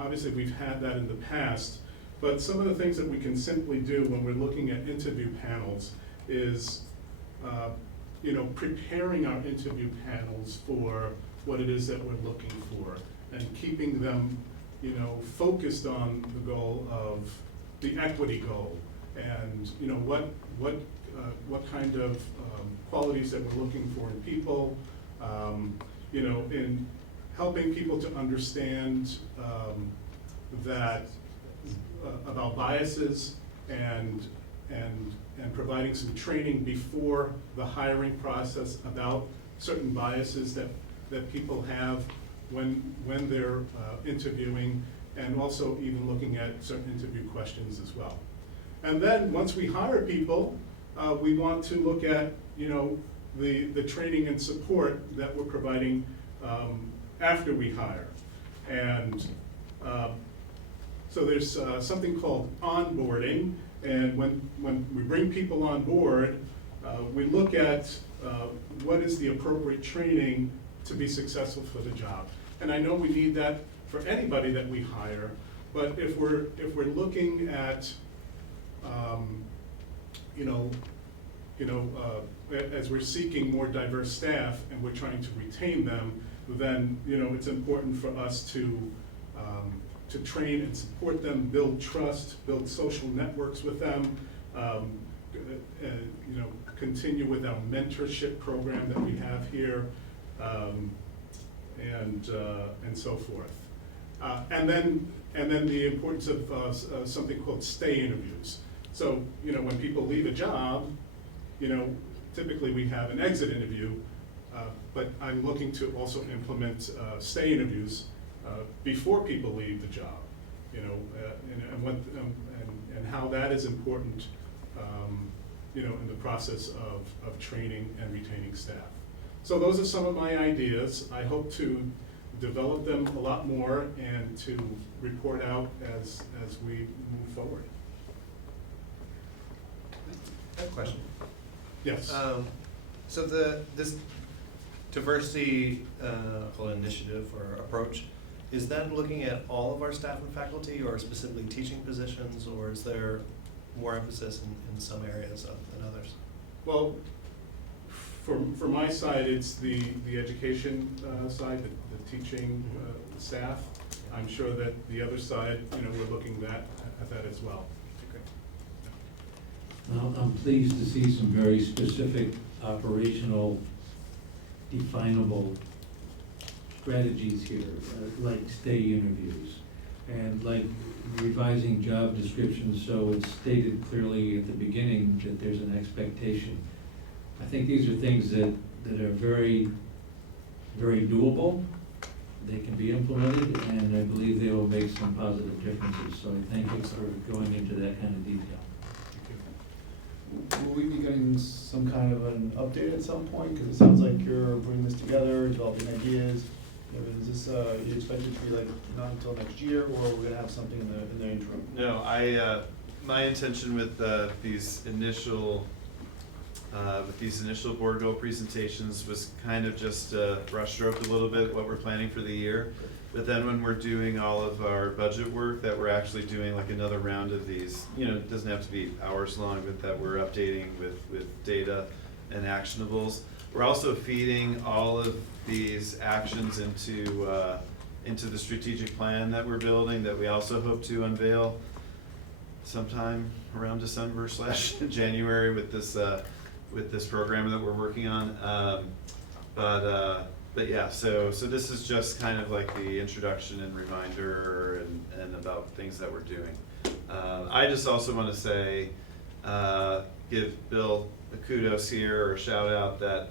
obviously we've had that in the past, but some of the things that we can simply do when we're looking at interview panels is, preparing our interview panels for what it is that we're looking for, and keeping them, focused on the goal of the equity goal, and what kind of qualities that we're looking for in people, in helping people to understand that about biases, and providing some training before the hiring process about certain biases that people have when they're interviewing, and also even looking at certain interview questions as well. And then once we hire people, we want to look at the training and support that we're providing after we hire. And so there's something called onboarding, and when we bring people on board, we look at what is the appropriate training to be successful for the job. And I know we need that for anybody that we hire, but if we're looking at as we're seeking more diverse staff and we're trying to retain them, then it's important for us to train and support them, build trust, build social networks with them, continue with our mentorship program that we have here, and so forth. And then the importance of something called stay interviews. So when people leave a job, typically we have an exit interview, but I'm looking to also implement stay interviews before people leave the job, you know, and what, and how that is important, you know, in the process of training and retaining staff. So those are some of my ideas. I hope to develop them a lot more and to report out as we move forward. I have a question. Yes. So this diversity initiative or approach, is that looking at all of our staff and faculty, or specifically teaching positions, or is there more emphasis in some areas than others? Well, for my side, it's the education side, the teaching staff. I'm sure that the other side, you know, we're looking at that as well. I'm pleased to see some very specific operational, definable strategies here, like stay interviews, and like revising job descriptions so it's stated clearly at the beginning that there's an expectation. I think these are things that are very, very doable. They can be implemented, and I believe they will make some positive differences. So I thank you for going into that kind of detail. Will we be getting some kind of an update at some point? Because it sounds like you're putting this together, developing ideas. You know, is this, you expect it to be like not until next year, or we're gonna have something in the interim? No, my intention with these initial board goal presentations was kind of just brushstroke a little bit what we're planning for the year. But then when we're doing all of our budget work, that we're actually doing like another round of these, you know, it doesn't have to be hours long, but that we're updating with data and actionables. We're also feeding all of these actions into the strategic plan that we're building, that we also hope to unveil sometime around December/January with this program that we're working on. But yeah, so this is just kind of like the introduction and reminder and about things that we're doing. I just also want to say, give Bill a kudos here, or a shout out, that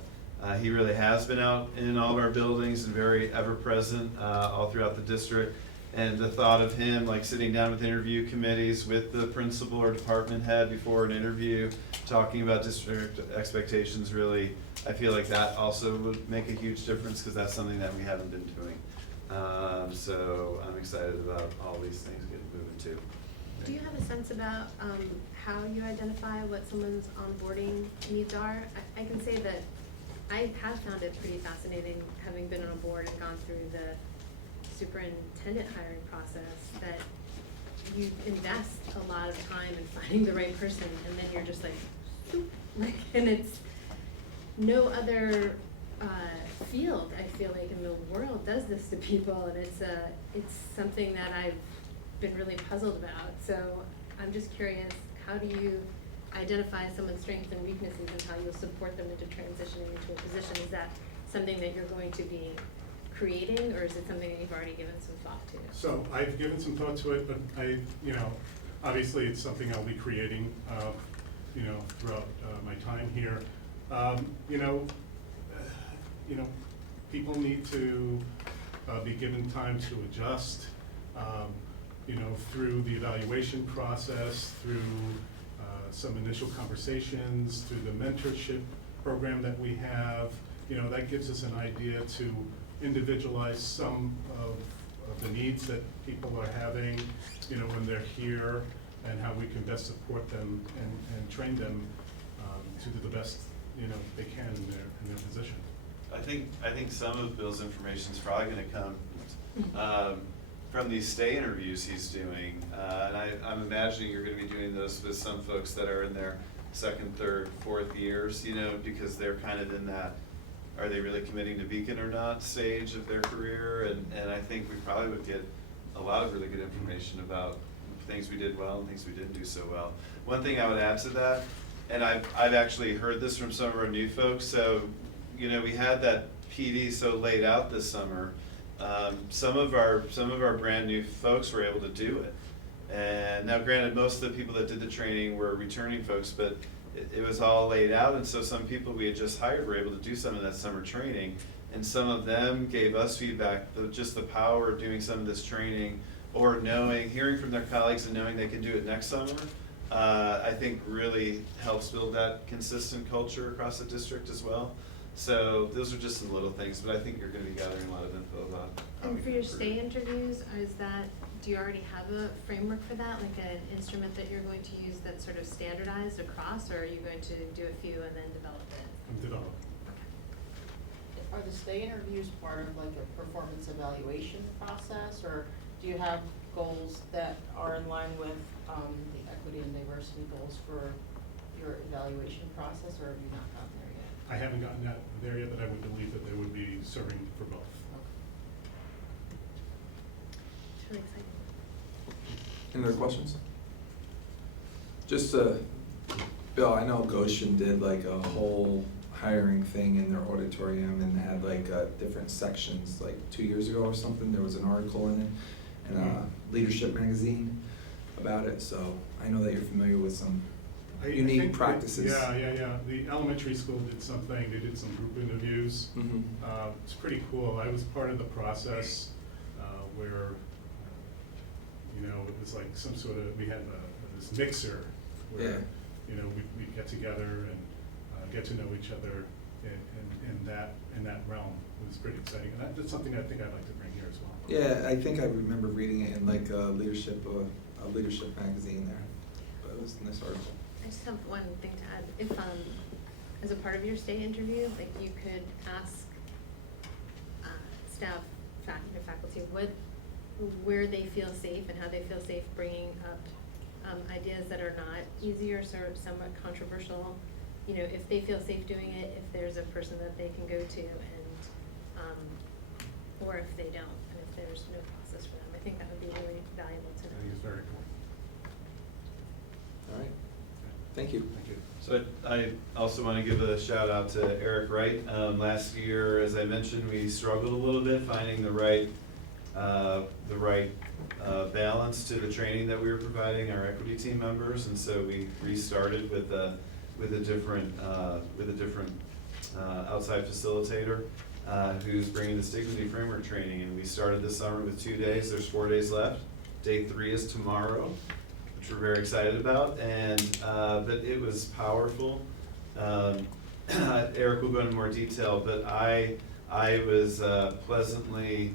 he really has been out in all of our buildings and very ever present all throughout the district. And the thought of him like sitting down with interview committees with the principal or department head before an interview, talking about district expectations, really, I feel like that also would make a huge difference, because that's something that we haven't been doing. So I'm excited about all these things getting moving too. Do you have a sense about how you identify what someone's onboarding needs are? I can say that I have found it pretty fascinating, having been on a board and gone through the superintendent hiring process, that you invest a lot of time in finding the right person, and then you're just like, and it's no other field, I feel like, in the world does this to people, and it's something that I've been really puzzled about. So I'm just curious, how do you identify someone's strengths and weaknesses, and how you'll support them into transitioning into a position? Is that something that you're going to be creating, or is it something that you've already given some thought to? So I've given some thought to it, but you know, obviously it's something I'll be creating, you know, throughout my time here. You know, people need to be given time to adjust, you know, through the evaluation process, through some initial conversations, through the mentorship program that we have. You know, that gives us an idea to individualize some of the needs that people are having, you know, when they're here, and how we can best support them and train them to do the best, you know, they can in their position. I think some of Bill's information is probably gonna come from these stay interviews he's doing. And I'm imagining you're gonna be doing those with some folks that are in their second, third, fourth years, you know, because they're kind of in that, are they really committing to Beacon or not stage of their career? And I think we probably would get a lot of really good information about things we did well and things we didn't do so well. One thing I would add to that, and I've actually heard this from some of our new folks, so, you know, we had that PD so laid out this summer. Some of our brand new folks were able to do it. And now granted, most of the people that did the training were returning folks, but it was all laid out, and so some people we had just hired were able to do some of that summer training. And some of them gave us feedback, just the power of doing some of this training, or hearing from their colleagues and knowing they can do it next summer, I think really helps build that consistent culture across the district as well. So those are just some little things, but I think you're gonna be gathering a lot of info about how we And for can your improve. stay interviews, do you already have a framework for that, like an instrument that you're going to use that's sort of standardized across, or are you going to do a few and then develop it? Develop. Are the stay interviews part of like a performance evaluation process, or do you have goals that are in line with, the equity and diversity goals for your evaluation process, or have you not gotten there yet? I haven't gotten that there yet, but I would believe that they would be serving for both. It's really exciting. Any other questions? Just, Bill, I know Goshen did like a whole hiring thing in their auditorium and had like different sections, like 2 years ago or something, there was an article in it, in a Leadership magazine about it, so I know that you're familiar with some I unique think that- practices. Yeah. The elementary school did something, they did some group interviews. Mhm. It's pretty cool. I was part of the process where, it was like some sort of, we had this mixer where, Yeah. we'd get together and get to know each other in that realm. It was pretty exciting. And that's something I think I'd like to bring here as well. Yeah, I think I remember reading it in like a leadership magazine there, but it was a nice article. I just have one thing to add. If, as a part of your stay interview, like you could ask staff, faculty, where they feel safe and how they feel safe bringing up ideas that are not easy or sort of somewhat controversial. If they feel safe doing it, if there's a person that they can go to, and or if they don't, and if there's no process for them. I think that would be really valuable to I know. think it's very cool. All right, thank you. Thank you. So I also want to give a shout out to Eric Wright. Last year, as I mentioned, we struggled a little bit finding the right balance to the training that we were providing our equity team members, and so we restarted with a different outside facilitator who's bringing this dignity framework training, and we started this summer with 2 days. There's 4 days left. Day 3 is tomorrow, which we're very excited about, and but it was powerful. Eric will go into more detail, but I was pleasantly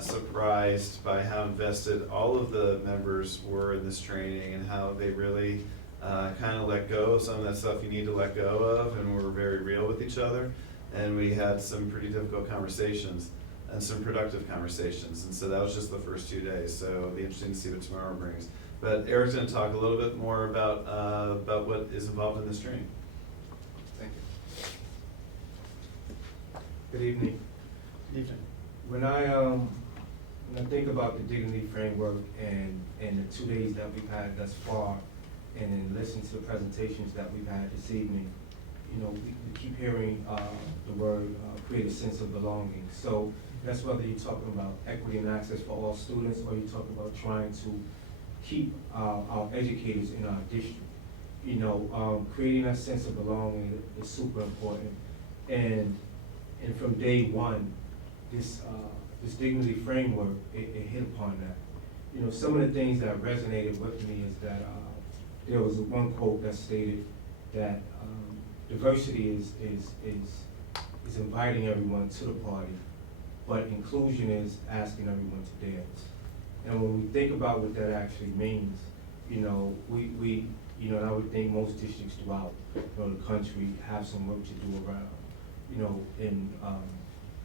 surprised by how invested all of the members were in this training and how they really kind of let go of some of that stuff you need to let go of, and were very real with each other. And we had some pretty difficult conversations and some productive conversations, and so that was just the first 2 days, so it'll be interesting to see what tomorrow brings. But Eric's gonna talk a little bit more about what is involved in this training. Thank you. Good evening. Good evening. When I think about the dignity framework and the 2 days that we've had thus far, and then listen to the presentations that we've had this evening, we keep hearing the word create a sense of belonging. So that's whether you're talking about equity and access for all students, or you're talking about trying to keep our educators in our district. Creating that sense of belonging is super important. And from day one, this dignity framework, it hit upon that. Some of the things that resonated with me is that there was one quote that stated that diversity is inviting everyone to the party, but inclusion is asking everyone to dance. And when we think about what that actually means, we and I would think most districts throughout the country have some work to do around, in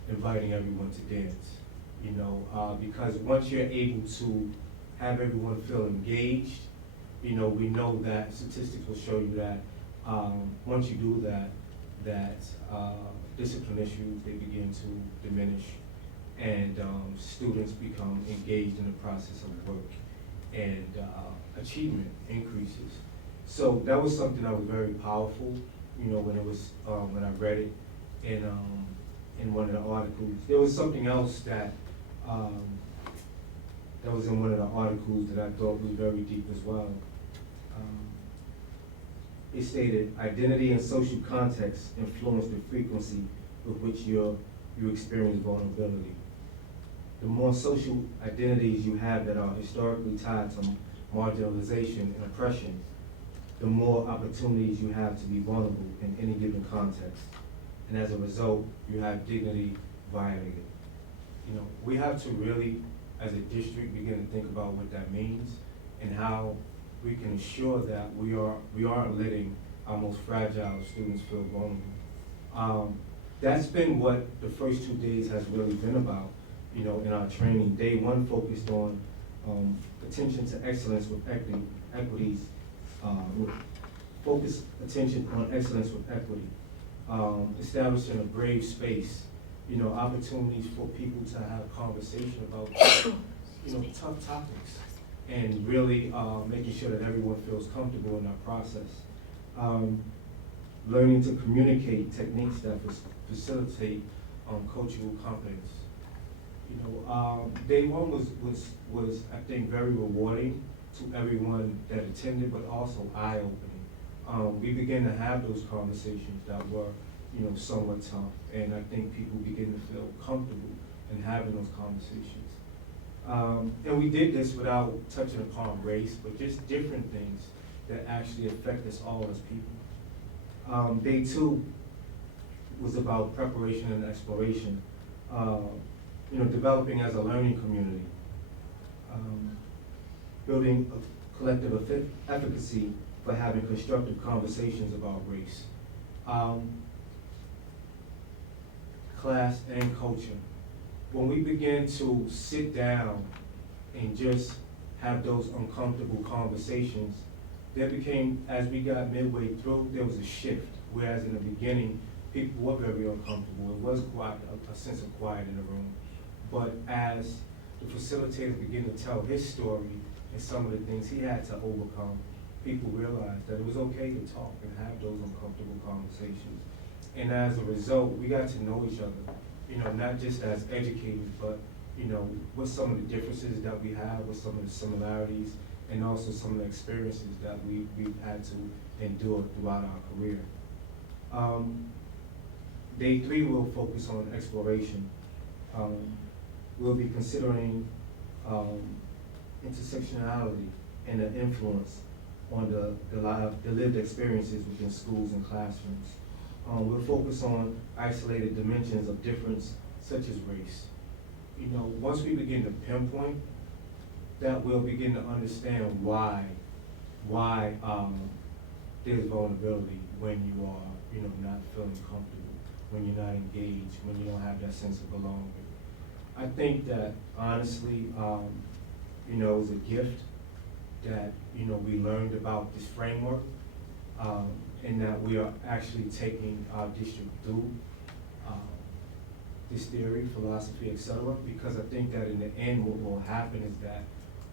inviting everyone to dance. Because once you're able to have everyone feel engaged, we know that statistics will show you that once you do that discipline issues, they begin to diminish, and students become engaged in the process of work, and achievement increases. So that was something that was very powerful, when I read it in one of the articles. There was something else that was in one of the articles that I thought was very deep as well. it stated, identity and social context influence the frequency with which you experience vulnerability. The more social identities you have that are historically tied to marginalization and oppression, the more opportunities you have to be vulnerable in any given context. And as a result, you have dignity violated. You know, we have to really, as a district, begin to think about what that means and how we can ensure that we aren't letting our most fragile students feel vulnerable. That's been what the first 2 days has really been about, you know, in our training. Day one focused on attention to excellence with equities, focus attention on excellence with equity, establishing a brave space, you know, opportunities for people to have conversation about, you know, tough topics, and really making sure that everyone feels comfortable in that process. Learning to communicate techniques that facilitate cultural competence. You know, day one was I think very rewarding to everyone that attended, but also eye-opening. We began to have those conversations that were, you know, somewhat tough, and I think people begin to feel comfortable in having those conversations. And we did this without touching upon race, but just different things that actually affect us all as people. Day two was about preparation and exploration. You know, developing as a learning community, building a collective efficacy for having constructive conversations about race. Class and culture. When we begin to sit down and just have those uncomfortable conversations, there became, as we got midway through, there was a shift. Whereas in the beginning, people were very uncomfortable. It was quiet, a sense of quiet in the room. But as the facilitator began to tell his story and some of the things he had to overcome, people realized that it was okay to talk and have those uncomfortable conversations. And as a result, we got to know each other, you know, not just as educators, but, you know, what some of the differences that we have, what some of the similarities, and also some of the experiences that we've had to endure throughout our career. Day three will focus on exploration. We'll be considering intersectionality and the influence on the lived experiences within schools and classrooms. We'll focus on isolated dimensions of difference, such as race. You know, once we begin to pinpoint that, we'll begin to understand why there's vulnerability when you are, you know, not feeling comfortable, when you're not engaged, when you don't have that sense of belonging. I think that honestly, you know, it was a gift that, you know, we learned about this framework, and that we are actually taking our district through this theory, philosophy, etc. Because I think that in the end, what will happen is that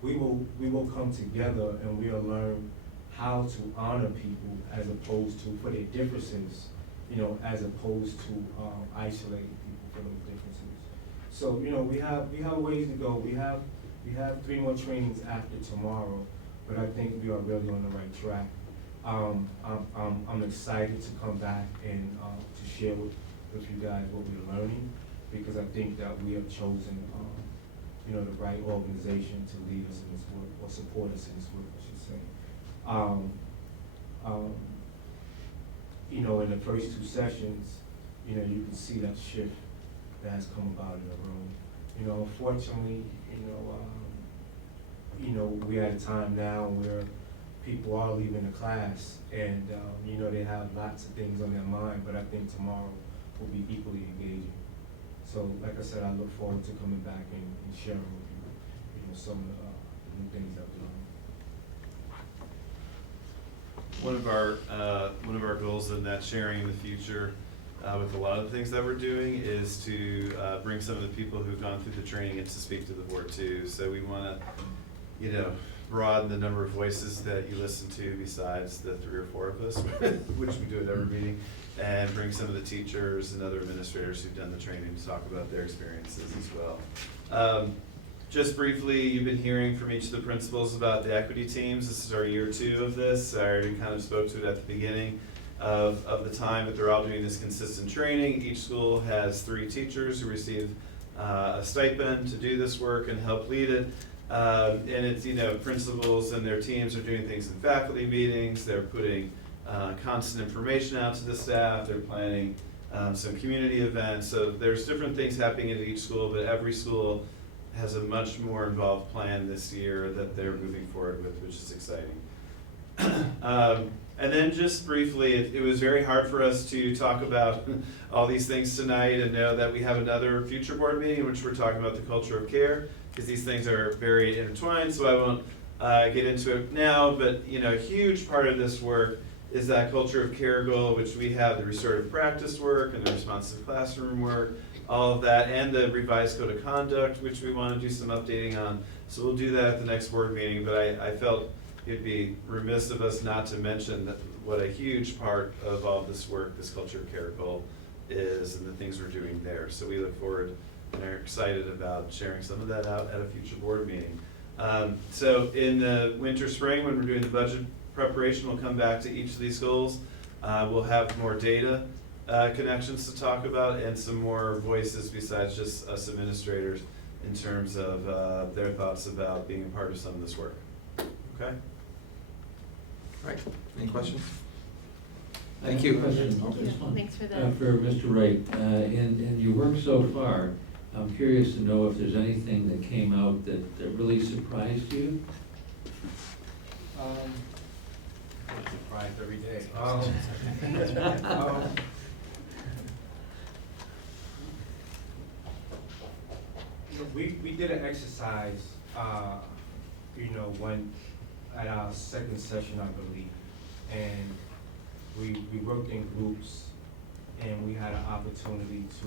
we will come together and we'll learn how to honor people as opposed to, for their differences, you know, as opposed to isolating people for those differences. So, you know, we have ways to go. We have 3 more trainings after tomorrow, but I think we are really on the right track. I'm excited to come back and to share with you guys what we're learning, because I think that we have chosen, you know, the right organization to lead us in this work, or support us in this work, I should say. You know, in the first 2 sessions, you know, you can see that shift that has come about in the room. You know, unfortunately, you know, we're at a time now where people are leaving the class, and you know, they have lots of things on their mind, but I think tomorrow will be equally engaging. So, like I said, I look forward to coming back and sharing with you, you know, some of the new things that we're learning. One of our goals in that sharing in the future with a lot of the things that we're doing is to bring some of the people who've gone through the training in to speak to the board too. So we want to, you know, broaden the number of voices that you listen to besides the 3 or 4 of us, which we do at every meeting, and bring some of the teachers and other administrators who've done the training to talk about their experiences as well. just briefly, you've been hearing from each of the principals about the equity teams. This is our year 2 of this. I already kind of spoke to it at the beginning of the time, but they're all doing this consistent training. Each school has 3 teachers who receive a stipend to do this work and help lead it. And it's, principals and their teams are doing things in faculty meetings. They're putting constant information out to the staff. They're planning some community events. So there's different things happening at each school, but every school has a much more involved plan this year that they're moving forward with, which is exciting. And then just briefly, it was very hard for us to talk about all these things tonight and know that we have another future board meeting in which we're talking about the culture of care, because these things are very intertwined, so I won't get into it now, but a huge part of this work is that culture of care goal, which we have the restorative practice work and the responsive classroom work, all of that, and the revised code of conduct, which we want to do some updating on. So we'll do that at the next board meeting, but I felt it'd be remiss of us not to mention that what a huge part of all this work, this culture of care goal, is and the things we're doing there. So we look forward and are excited about sharing some of that out at a future board meeting. So in the winter, spring, when we're doing the budget preparation, we'll come back to each of these goals. We'll have more data connections to talk about and some more voices besides just us administrators in terms of their thoughts about being a part of some of this work. Okay? All right, any questions? I Thank have a you. question. Thanks for that. For Mr. Wright, in your work so far, I'm curious to know if there's anything that came out that really surprised you? I'm surprised every day. We did an exercise, when, at our second session, I believe, and we worked in groups, and we had an opportunity to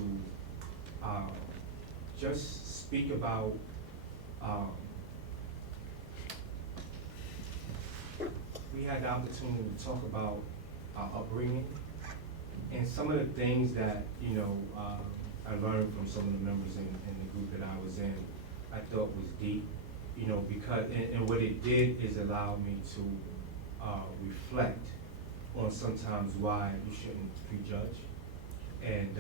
just speak about we had the opportunity to talk about our upbringing and some of the things that, I learned from some of the members in the group that I was in, I thought was deep, because, and what it did is allow me to reflect on sometimes why you shouldn't prejudge. And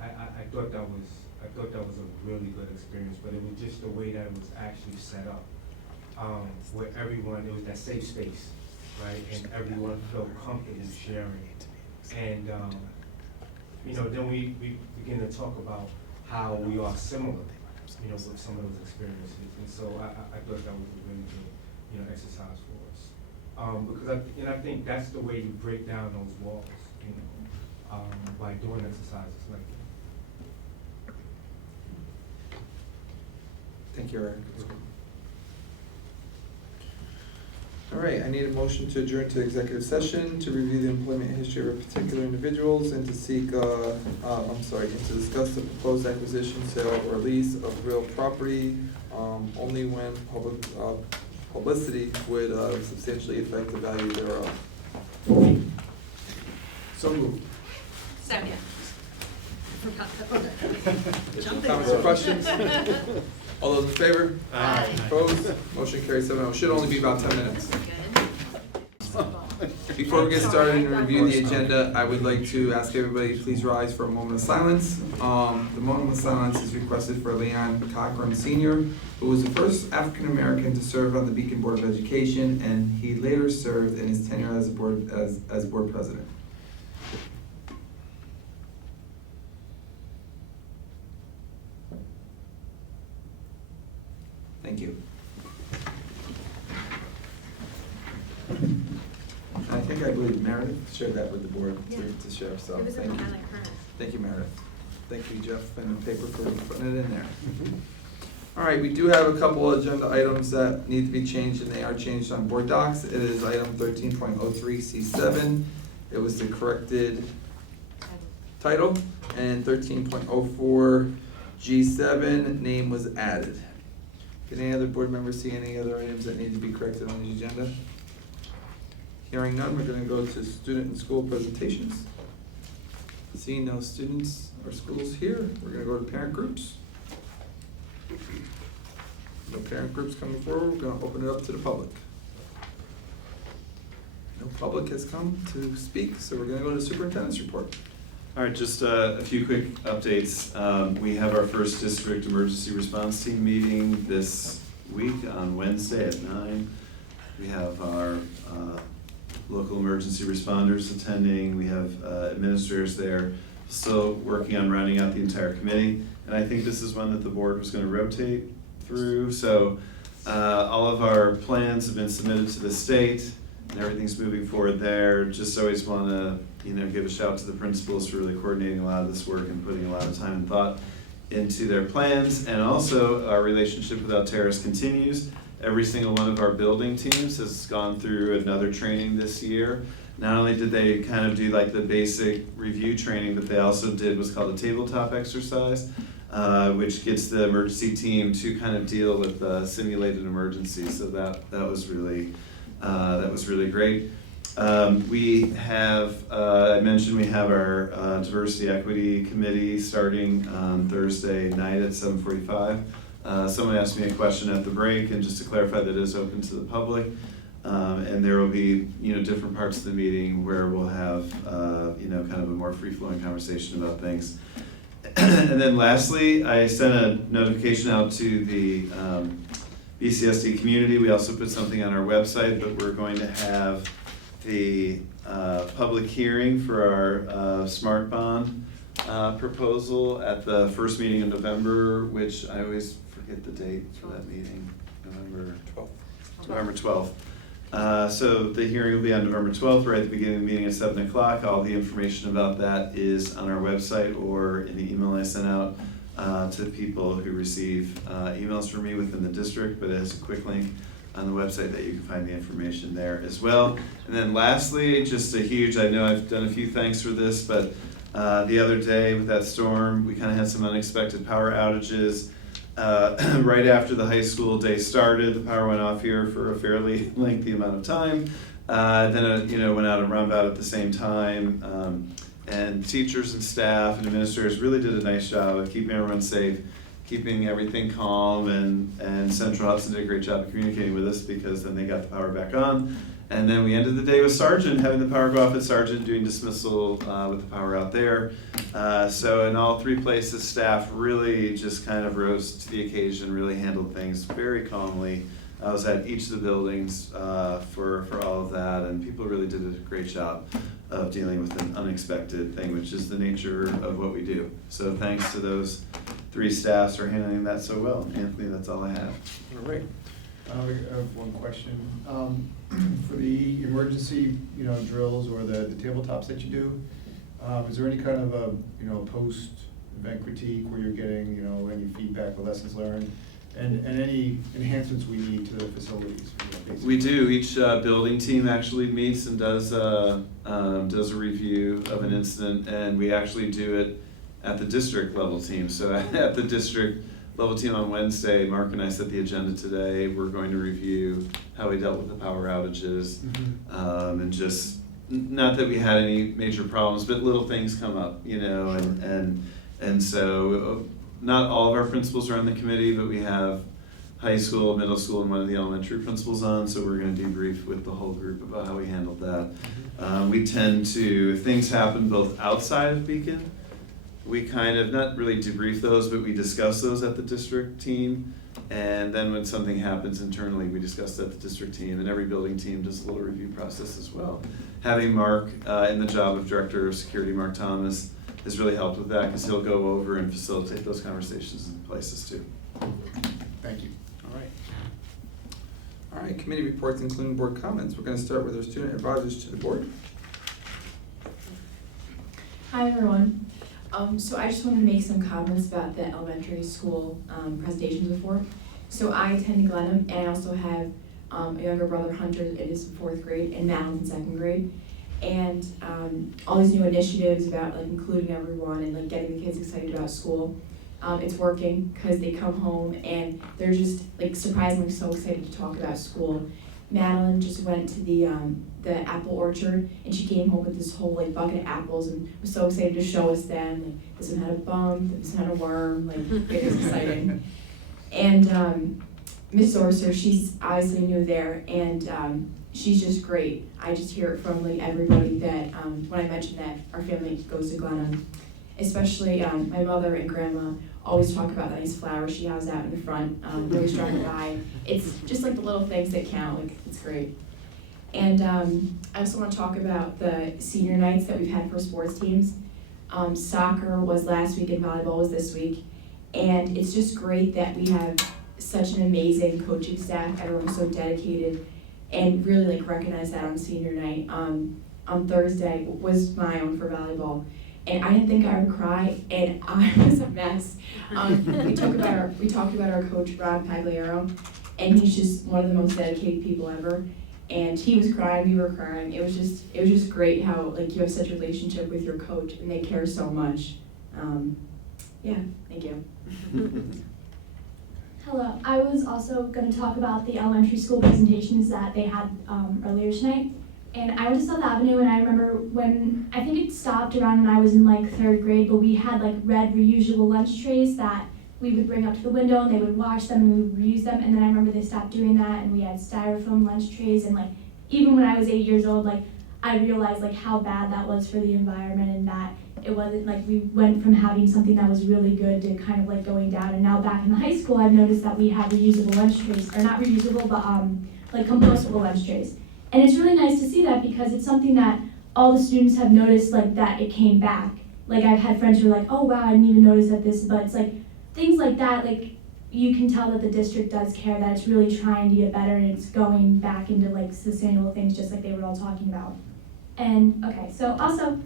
I thought that was a really good experience, but it was just the way that it was actually set up. Where everyone, it was that safe space, right? And everyone felt comfortable sharing. And, then we begin to talk about how we are similar, with some of those experiences. And so I thought that was a really good, exercise for us. Because I think that's the way you break down those walls, by doing exercises like that. Thank you, Eric. All right, I need a motion to adjourn to executive session to review the employment history of particular individuals and to seek, and to discuss the proposed acquisition, sale, or lease of real property, only when publicity would substantially affect the value thereof. So moved. Second. Forgot that one. Jump in. Comments or questions? All those in favor? Aye. Opposed? Motion carries 7-0. Should only be about 10 minutes. Good. Before we get started and review the agenda, I would like to ask everybody, please rise for a moment of silence. The moment of silence is requested for Leon Cochran Sr., who was the first African-American to serve on the Beacon Board of Education, and he later served in his tenure as board president. Thank you. I believe Meredith shared that with the board to share, so It was in thank the you. Highlight Current. Thank you, Meredith. Thank you, Jeff and the paper for putting it in there. All right, we do have a couple of agenda items that need to be changed, and they are changed on board docs. It is item 13.03C7. It was the corrected title, and 13.04G7, name was added. Did any other board members see any other items that need to be corrected on the agenda? Hearing none, we're going to go to student and school presentations. Seeing no students or schools here, we're going to go to parent groups. No parent groups coming forward, we're gonna open it up to the public. No public has come to speak, so we're gonna go to superintendent's report. All right, just a few quick updates. We have our first district emergency response team meeting this week on Wednesday at 9. We have our local emergency responders attending. We have administrators there, still working on rounding out the entire committee. And I think this is one that the board was gonna rotate through. So all of our plans have been submitted to the state and everything's moving forward there. Just always wanna, give a shout to the principals for really coordinating a lot of this work and putting a lot of time and thought into their plans. And also, our relationship with Alteris continues. Every single one of our building teams has gone through another training this year. Not only did they kind of do like the basic review training, but they also did what's called a tabletop exercise, which gets the emergency team to kind of deal with simulated emergencies. So that was really great. We have, I mentioned we have our diversity equity committee starting on Thursday night at 7:45. Someone asked me a question at the break, and just to clarify, that is open to the public. And there will be, different parts of the meeting where we'll have, kind of a more free-flowing conversation about things. And then lastly, I sent a notification out to the BCSD community. We also put something on our website, but we're going to have the public hearing for our Smart Bond proposal at the first meeting in November, which I always forget the date for that meeting, November 12th. So the hearing will be on November 12th, right at the beginning of the meeting at 7 o'clock. All the information about that is on our website or in the email I sent out to people who receive emails from me within the district, but it has a quick link on the website that you can find the information there as well. And then lastly, just I know I've done a few thanks for this, but the other day with that storm, we kind of had some unexpected power outages. Right after the high school day started, the power went off here for a fairly lengthy amount of time. Then it went out and roundabout at the same time. And teachers and staff and administrators really did a nice job of keeping everyone safe, keeping everything calm, and Central Hudson did a great job of communicating with us, because then they got the power back on. And then we ended the day with Sargent, having the power go off at Sargent, doing dismissal with the power out there. So in all three places, staff really just kind of rose to the occasion, really handled things very calmly. I was at each of the buildings for all of that, and people really did a great job of dealing with an unexpected thing, which is the nature of what we do. So thanks to those three staffs for handling that so well. Anthony, that's all I have. All right. I have one question. For the emergency, drills or the tabletops that you do, is there any kind of a post-event critique where you're getting, any feedback or lessons learned? And any enhancements we need to the facilities? We do. Each building team actually meets and does a review of an incident, and we actually do it at the district level team. So at the district level team on Wednesday, Mark and I set the agenda today. We're going to review how we dealt with the power outages, and just, not that we had any major problems, but little things come up, and so not all of our principals are on the committee, but we have high school, middle school, and one of the elementary principals on, so we're gonna debrief with the whole group about how we handled that. We tend to, if things happen both outside of Beacon, we kind of, not really debrief those, but we discuss those at the district team. And then when something happens internally, we discuss it at the district team, and every building team does a little review process as well. Having Mark in the job of Director of Security, Mark Thomas, has really helped with that, because he'll go over and facilitate those conversations in places too. Thank you. All right, committee reports, including board comments. We're gonna start with our student advisors to the board. Hi, everyone. So I just wanted to make some comments about the elementary school presentations before. So I attend Glenham, and I also have a younger brother, Hunter, it is in 4th grade, and Madeline's in 2nd grade. And all these new initiatives about including everyone and getting the kids excited about school, it's working, because they come home and they're just surprisingly so excited to talk about school. Madeline just went to the apple orchard, and she came home with this whole bucket of apples and was so excited to show us them. This one had a bump, this one had a worm, it was exciting. And Miss Orser, she's obviously new there, and she's just great. I just hear it from like everybody that when I mention that our family goes to Glenham, especially my mother and grandma always talk about the nice flowers she has out in the front. Always driving by. It's just like the little things that count. Like it's great. And I also want to talk about the senior nights that we've had for sports teams. Soccer was last week and volleyball was this week, and it's just great that we have such an amazing coaching staff. Everyone was so dedicated, and really like recognize that on senior night. On Thursday was my own for volleyball, and I didn't think I would cry, and I was a mess. We talked about our coach Ron Pagliaro, and he's just one of the most dedicated people ever. And he was crying, we were crying. It was just great how like you have such a relationship with your coach, and they care so much. Yeah, thank you. Hello, I was also going to talk about the elementary school presentations that they had earlier tonight. And I went to South Avenue, and I remember when, I think it stopped around when I was in like 3rd grade, but we had like red reusable lunch trays that we would bring up to the window, and they would wash them and we would reuse them. And then I remember they stopped doing that, and we had styrofoam lunch trays. And like, even when I was 8 years old, like I realized like how bad that was for the environment, and that it wasn't like we went from having something that was really good to kind of like going down. And now back in high school, I've noticed that we have reusable lunch trays, or not reusable, but like compostable lunch trays. And it's really nice to see that, because it's something that all the students have noticed, like that it came back. Like I've had friends who are like, oh wow, I didn't even notice that this, but it's like things like that, like you can tell that the district does care, that it's really trying to get better, and it's going back into like sustainable things, just like they were all talking about. And okay, so also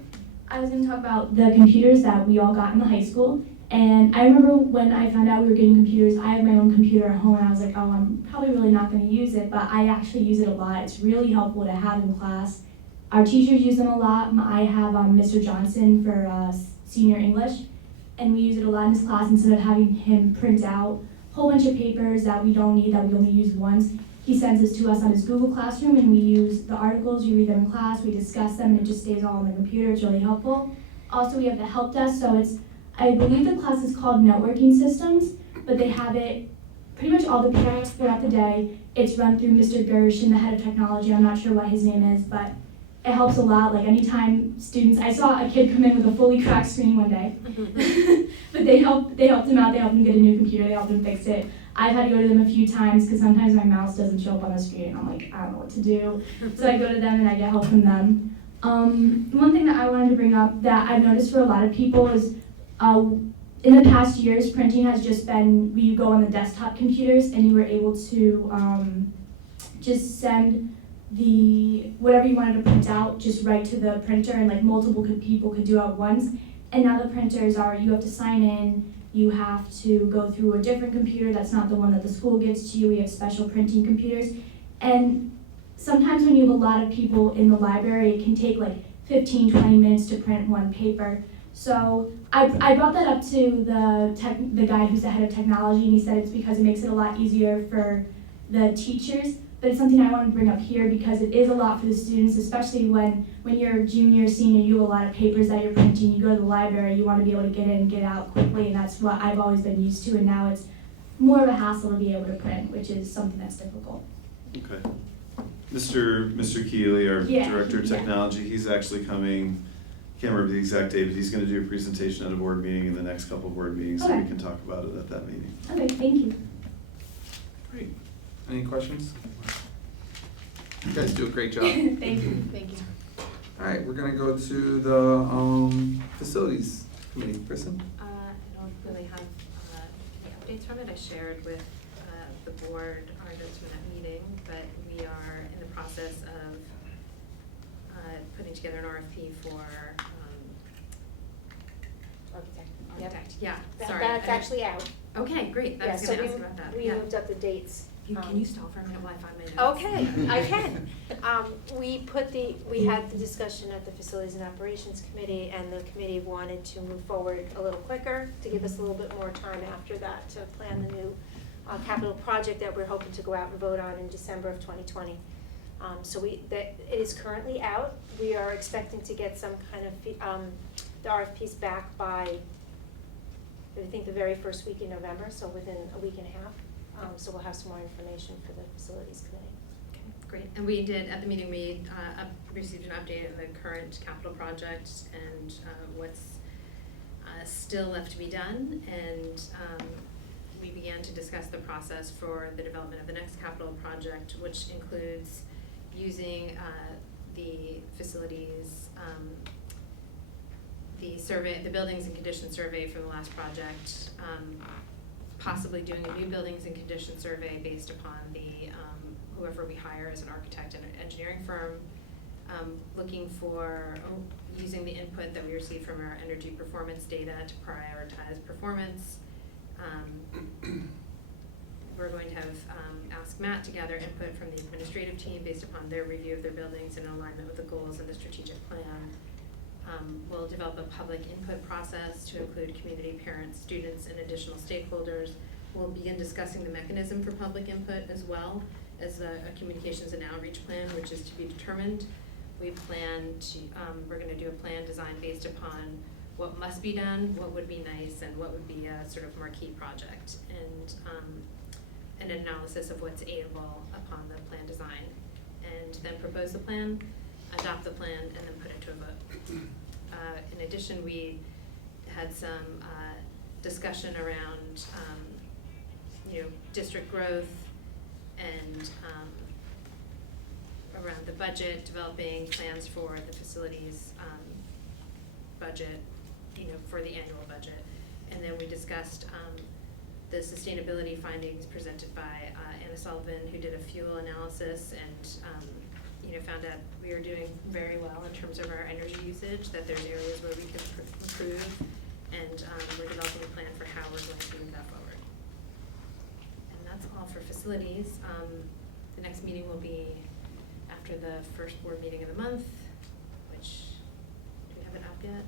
I was going to talk about the computers that we all got in the high school. And I remember when I found out we were getting computers, I have my own computer at home, and I was like, oh, I'm probably really not going to use it, but I actually use it a lot. It's really helpful to have in class. Our teachers use them a lot. I have Mr. Johnson for senior English, and we use it a lot in his class. Instead of having him print out a whole bunch of papers that we don't need, that we only use once, he sends this to us on his Google Classroom, and we use the articles, we read them in class, we discuss them, and it just stays all on the computer. It's really helpful. Also, we have the help desk, so it's, I believe the class is called Networking Systems, but they have it pretty much all the parents throughout the day. It's run through Mr. Gersh, the head of technology. I'm not sure what his name is, but it helps a lot. Like anytime students, I saw a kid come in with a fully cracked screen one day, but they helped him out. They helped him get a new computer. They helped him fix it. I've had to go to them a few times because sometimes my mouse doesn't show up on the screen. I'm like, I don't know what to do. So I go to them and I get help from them. One thing that I wanted to bring up that I've noticed for a lot of people is in the past years, printing has just been, you go on the desktop computers and you were able to just send whatever you wanted to print out just right to the printer, and like multiple people could do it at once. And now the printers are, you have to sign in, you have to go through a different computer that's not the one that the school gives to you. We have special printing computers. And sometimes when you have a lot of people in the library, it can take like 15, 20 minutes to print one paper. So I brought that up to the guy who's the head of technology, and he said it's because it makes it a lot easier for the teachers. But it's something I want to bring up here because it is a lot for the students, especially when you're junior, senior, you have a lot of papers that you're printing. You go to the library, you want to be able to get in and get out quickly, and that's what I've always been used to, and now it's more of a hassle to be able to print, which is something that's difficult. Okay. Mr. Keeley, our Director of Technology, he's actually coming, can't remember the exact date, but he's going to do a presentation at a board meeting in the next couple of board meetings, so we can talk about it at that meeting. Okay, thank you. Great. Any questions? You guys do a great job. Thank you. Thank you. All right, we're gonna go to the facilities committee. Kristen? I don't really have any updates from it. I shared with the board our notes from that meeting, but we are in the process of putting together an RFP for architect. Yeah, sorry. That's actually out. Okay, great. I was gonna ask about that. We moved up the dates. Can you stall for a minute while I find my notes? Okay, I can. We had the discussion at the Facilities and Operations Committee, and the committee wanted to move forward a little quicker to give us a little bit more time after that to plan the new capital project that we're hoping to go out and vote on in December of 2020. So it is currently out. We are expecting to get some kind of the RFPs back by, I think, the very first week in November, so within a week and a half. So we'll have some more information for the facilities committee. Okay, great. And we did, at the meeting, we received an update on the current capital project and what's still left to be done. And we began to discuss the process for the development of the next capital project, which includes using the facilities, the survey, the buildings and condition survey from the last project, possibly doing a new buildings and condition survey based upon the whoever we hire as an architect and an engineering firm, looking for using the input that we received from our energy performance data to prioritize performance. We're going to have ask Matt to gather input from the administrative team based upon their review of their buildings in alignment with the goals of the strategic plan. We'll develop a public input process to include community, parents, students, and additional stakeholders. We'll begin discussing the mechanism for public input as well as a communications and outreach plan, which is to be determined. We plan to, we're gonna do a plan designed based upon what must be done, what would be nice, and what would be a sort of marquee project, and an analysis of what's aidable upon the plan design. And then propose the plan, adopt the plan, and then put it to a vote. In addition, we had some discussion around, district growth and around the budget, developing plans for the facilities budget, for the annual budget. And then we discussed the sustainability findings presented by Anna Sullivan, who did a fuel analysis and found out we are doing very well in terms of our energy usage, that there's areas where we could improve, and we're developing a plan for how we're going to move that forward. And that's all for facilities. The next meeting will be after the first board meeting of the month, which, do we have it up yet?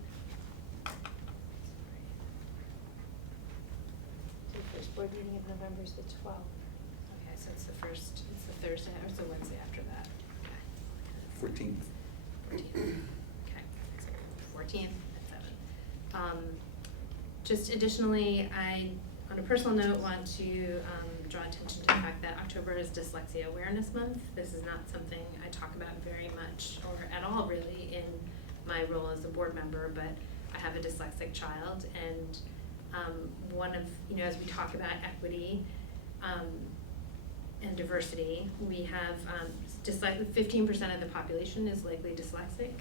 So the first board meeting of November is the 12th. Okay, so it's the Thursday, or it's the Wednesday after that. 14th. 14th. Okay, 14th at 7. Just additionally, I, on a personal note, want to draw attention to the fact that October is Dyslexia Awareness Month. This is not something I talk about very much or at all really in my role as a board member, but I have a dyslexic child, and one of, as we talk about equity and diversity, we have 15% of the population is likely dyslexic.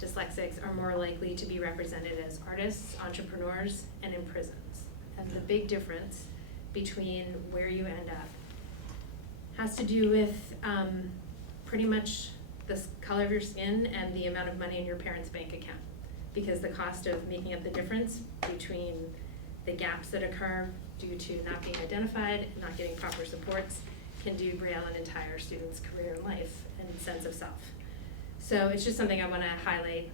Dyslexics are more likely to be represented as artists, entrepreneurs, and in prisons. And the big difference between where you end up has to do with pretty much the color of your skin and the amount of money in your parents' bank account. Because the cost of making up the difference between the gaps that occur due to not being identified and not getting proper supports can derail an entire student's career and life and sense of self. So it's just something I want to highlight,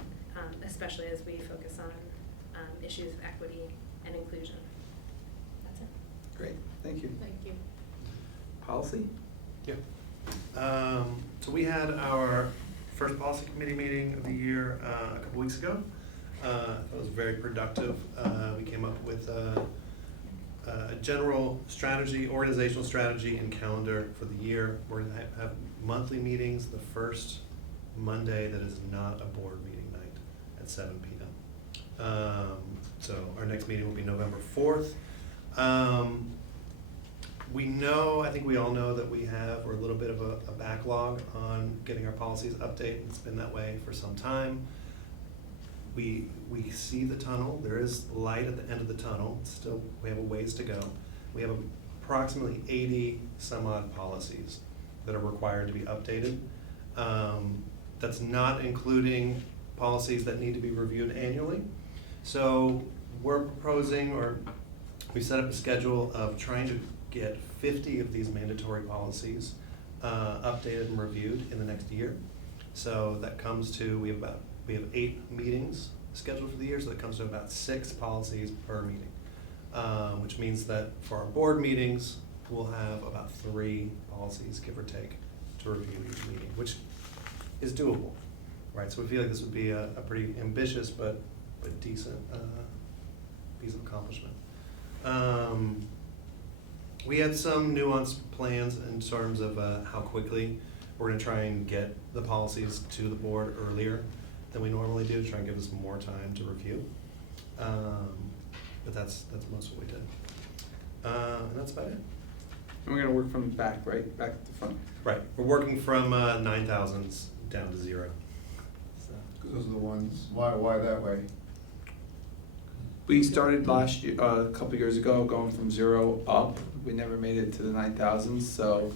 especially as we focus on issues of equity and inclusion. That's it. Great, thank you. Thank you. Policy? Yeah. So we had our first policy committee meeting of the year a couple weeks ago. It was very productive. We came up with a general strategy, organizational strategy, and calendar for the year. We're going to have monthly meetings the first Monday that is not a board meeting night at 7 p.m. So our next meeting will be November 4th. We know, I think we all know that we're a little bit of a backlog on getting our policies updated. It's been that way for some time. We see the tunnel. There is light at the end of the tunnel. Still, we have a ways to go. We have approximately 80 some odd policies that are required to be updated. That's not including policies that need to be reviewed annually. So we're proposing, or we set up a schedule of trying to get 50 of these mandatory policies updated and reviewed in the next year. So that comes to, we have 8 meetings scheduled for the year, so that comes to about 6 policies per meeting, which means that for our board meetings, we'll have about 3 policies, give or take, to review each meeting, which is doable, right? So we feel like this would be a pretty ambitious but decent piece of accomplishment. We had some nuanced plans in terms of how quickly we're gonna try and get the policies to the board earlier than we normally do, to try and give us more time to review. But that's most of what we did. And that's about it. And we're gonna work from the back, right? Back to the front. Right, we're working from 9,000s down to 0. So. Those are the ones, why that way? We started last year, a couple years ago, going from 0 up. We never made it to the 9,000s, so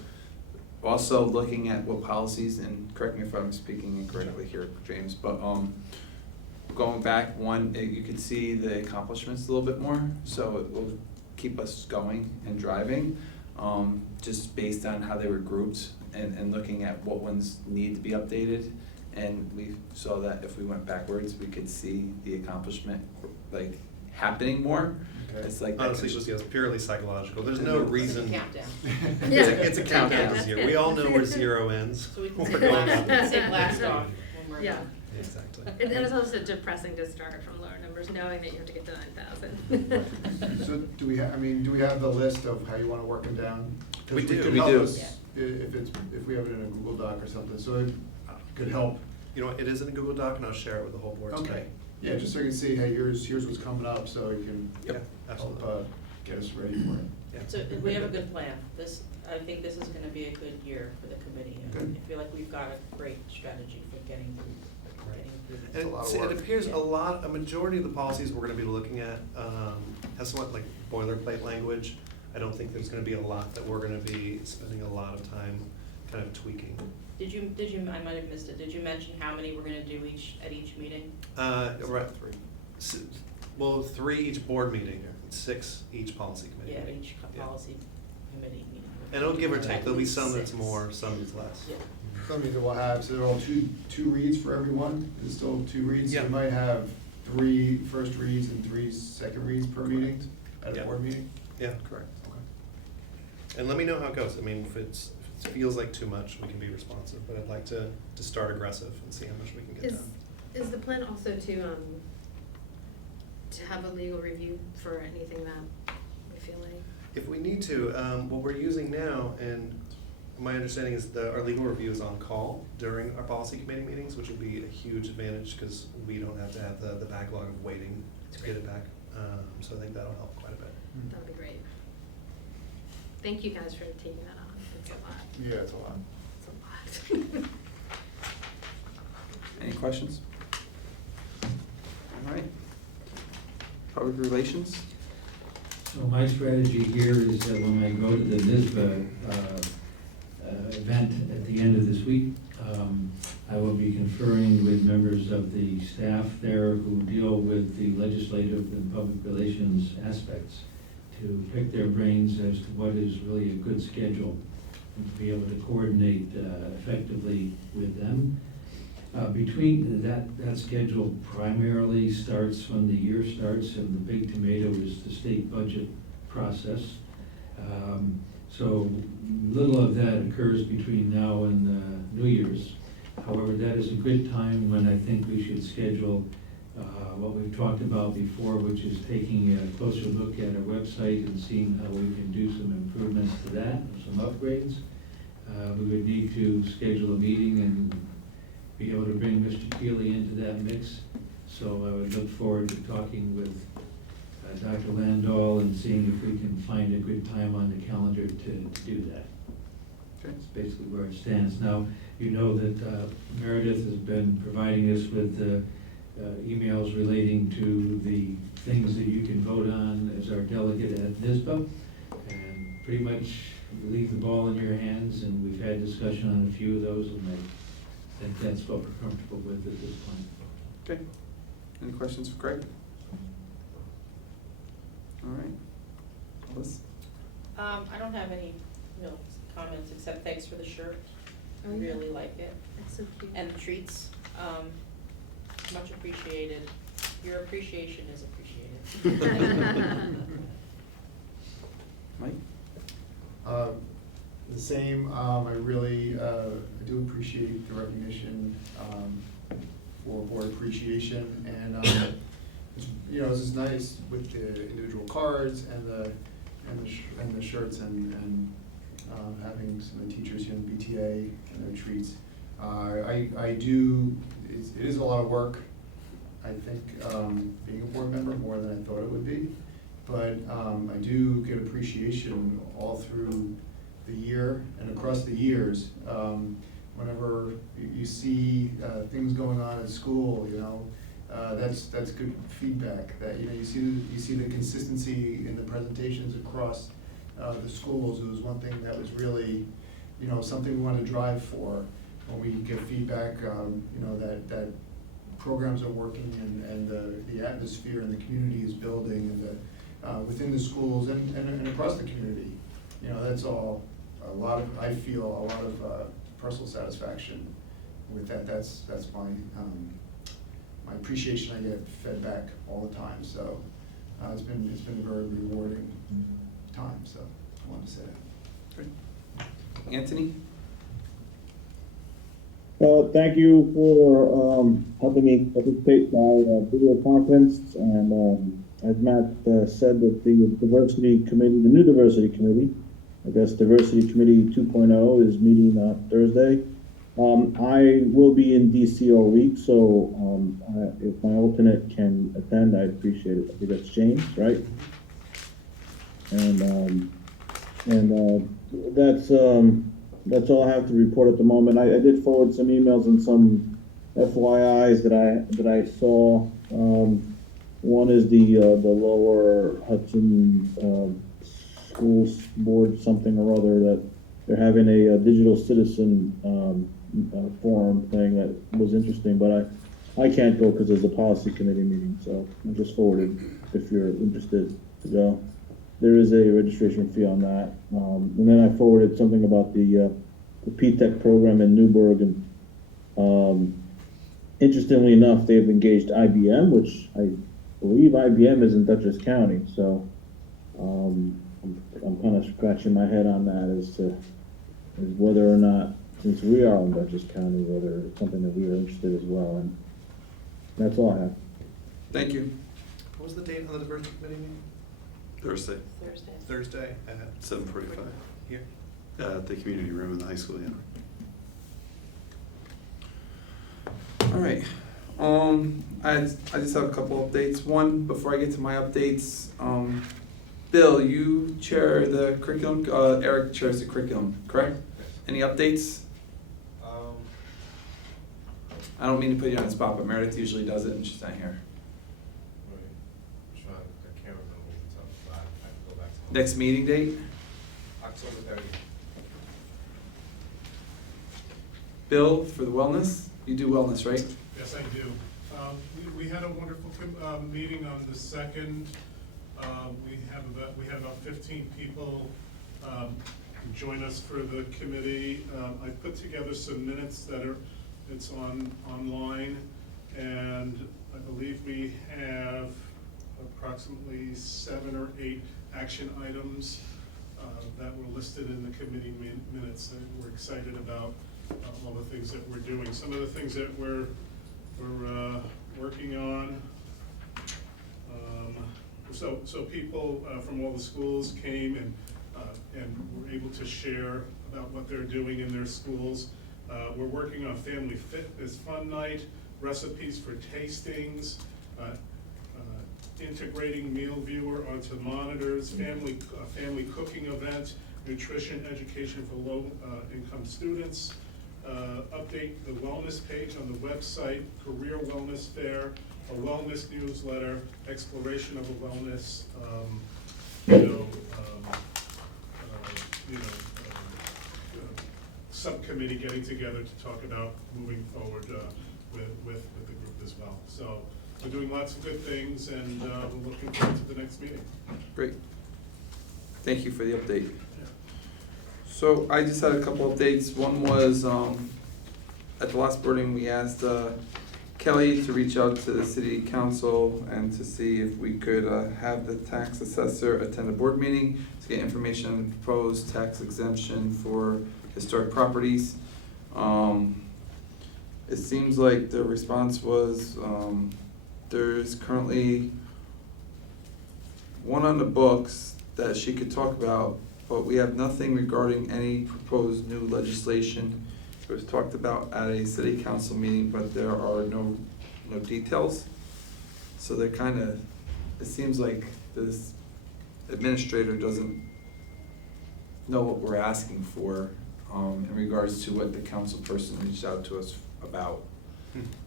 also looking at what policies, and correct me if I'm speaking incorrectly here, James, but going back one, you could see the accomplishments a little bit more, so it will keep us going and driving, just based on how they were grouped and looking at what ones need to be updated. And we saw that if we went backwards, we could see the accomplishment like happening more. Okay. It's like Honestly, it's purely psychological. There's no reason. Countdown. It's a countdown to 0. We all know where 0 ends. So we can We're say going blast, up. we can say blast off when we're Yeah. done. Exactly. And it's also depressing to start from lower numbers, knowing that you have to get to 9,000. So do we have the list of how you wanna work them down? 'Cause We do. could We help do. us if we have it in a Google Doc or something, so it could help. You know what, it is in a Google Doc, and I'll share it with the whole board today. Okay, yeah, just so you can see, hey, here's what's coming up, so you can Yeah, help, absolutely. get us ready for it. Yeah. So we have a good plan. I think this is gonna be a good year for the committee. Good. I feel like we've got a great strategy for getting through this. It's a lot of And work. it appears a majority of the policies we're gonna be looking at, has somewhat like boilerplate language. I don't think there's gonna be a lot that we're gonna be spending a lot of time kind of tweaking. Did you, I might have missed it, did you mention how many we're gonna do at each meeting? Right, well, 3 each board meeting, 6 each policy committee Yeah, meeting. each Yeah. policy committee meeting. And it'll give or take, there'll be some that's 6. more, some that's less. Yeah. Some means that we'll have, so they're all two reads for everyone, is it still 2 reads? So Yeah. we might have 3 first reads and 3 second reads per meeting, at a Yeah. board meeting? Yeah, correct. Okay. And let me know how it goes. I mean, if it feels like too much, we can be responsive, but I'd like to start aggressive and see how much we can get done. Is the plan also to have a legal review for anything that we feel like? If we need to, what we're using now, and my understanding is that our legal review is on call during our policy committee meetings, which will be a huge advantage because we don't have to have the backlog of waiting to get it back. So I think that'll help quite a bit. That would be great. Thank you guys for taking that on. It's a lot. Yeah, it's a lot. It's a lot. Any questions? All right. Public relations? So my strategy here is that when I go to the NISBA event at the end of this week, I will be conferring with members of the staff there who deal with the legislative and public relations aspects to pick their brains as to what is really a good schedule and to be able to coordinate effectively with them. Between that schedule primarily starts when the year starts, and the big tomato is the state budget process. So little of that occurs between now and New Year's. However, that is a good time when I think we should schedule what we've talked about before, which is taking a closer look at our website and seeing how we can do some improvements to that, some upgrades. We would need to schedule a meeting and be able to bring Mr. Keeley into that mix. So I would look forward to talking with Dr. Landahl and seeing if we can find a good time on the calendar to do that. That's basically where it stands. Now, you know that Meredith has been providing us with emails relating to the things that you can vote on as our delegate at NISBA. And pretty much we leave the ball in your hands, and we've had discussion on a few of those, and I think that's what we're comfortable with at this point. Okay. Any questions for Craig? All right. Alice? I don't have any real comments except thanks for the shirt. Oh, I yeah. really like it. That's so cute. And the treats, much appreciated. Your appreciation is appreciated. Mike? The same, I really, I do appreciate the recognition, for board appreciation, and, it's, this is nice with the individual cards and the and the shirts and having some of the teachers here in BTA and their treats. I do, it is a lot of work, I think, being a board member, more than I thought it would be. But I do get appreciation all through the year and across the years. Whenever you see things going on at school, you know, that's good feedback. That, you know, you see the consistency in the presentations across the schools. It was one thing that was really, you know, something we want to drive for when we get feedback. You know, that programs are working and the atmosphere and the community is building and within the schools and across the community. You know, that's all I feel a lot of personal satisfaction with that. That's my appreciation I get fed back all the time. So it's been a very rewarding time. So I wanted to say that. Great. Anthony? Thank you for helping me participate by video conference, and as Matt said, that the diversity committee, the new diversity committee, I guess Diversity Committee 2.0 is meeting Thursday. I will be in DC all week, so if my alternate can attend, I'd appreciate it. I think that's James, right? And that's all I have to report at the moment. I did forward some emails and some FYIs that I saw. One is the Lower Hudson Schools Board something or other, that they're having a digital citizen forum thing that was interesting, but I can't go because there's a policy committee meeting, so I just forwarded if you're interested to go. There is a registration fee on that. And then I forwarded something about the P-TECH program in Newburgh, and interestingly enough, they've engaged IBM, which I believe IBM is in Dutchess County, so I'm kind of scratching my head on that as whether or not, since we are in Dutchess County, whether it's something that we are interested as well, and that's all I have. Thank you. What was the date on the diversity committee meeting? Thursday, Thursday at 7:45, here. at the community room in the high school, yeah. All right. I just have a couple updates. One, before I get to my updates, Bill, you chair the curriculum, Eric chairs the curriculum, correct? Any updates? I don't mean to put you on the spot, but Meredith usually does it and she's not here. I can't remember what I can go back to. Next meeting date? October 30th. Bill, for the wellness? You do wellness, right? Yes, I do. We had a wonderful meeting on the 2nd. We have about 15 people join us for the committee. I put together some minutes it's online, and I believe we have approximately 7 or 8 action items that were listed in the committee minutes, and we're excited about all the things that we're doing. Some of the things that we're working on. So people from all the schools came and were able to share about what they're doing in their schools. We're working on Family Fitness Fun Night, recipes for tastings, integrating Meal Viewer onto monitors, family cooking event, nutrition education for low income students, update the wellness page on the website, career wellness fair, a wellness newsletter, exploration of a wellness, subcommittee getting together to talk about moving forward with the group as well. So we're doing lots of good things, and we're looking forward to the next meeting. Great. Thank you for the update. So I just had a couple updates. One was, at the last board meeting, we asked Kelly to reach out to the city council and to see if we could have the tax assessor attend a board meeting to get information on the proposed tax exemption for historic properties. It seems like the response was, there's currently one on the books that she could talk about, but we have nothing regarding any proposed new legislation. It was talked about at a city council meeting, but there are no details. So they're kind of, it seems like this administrator doesn't know what we're asking for in regards to what the council person reached out to us about,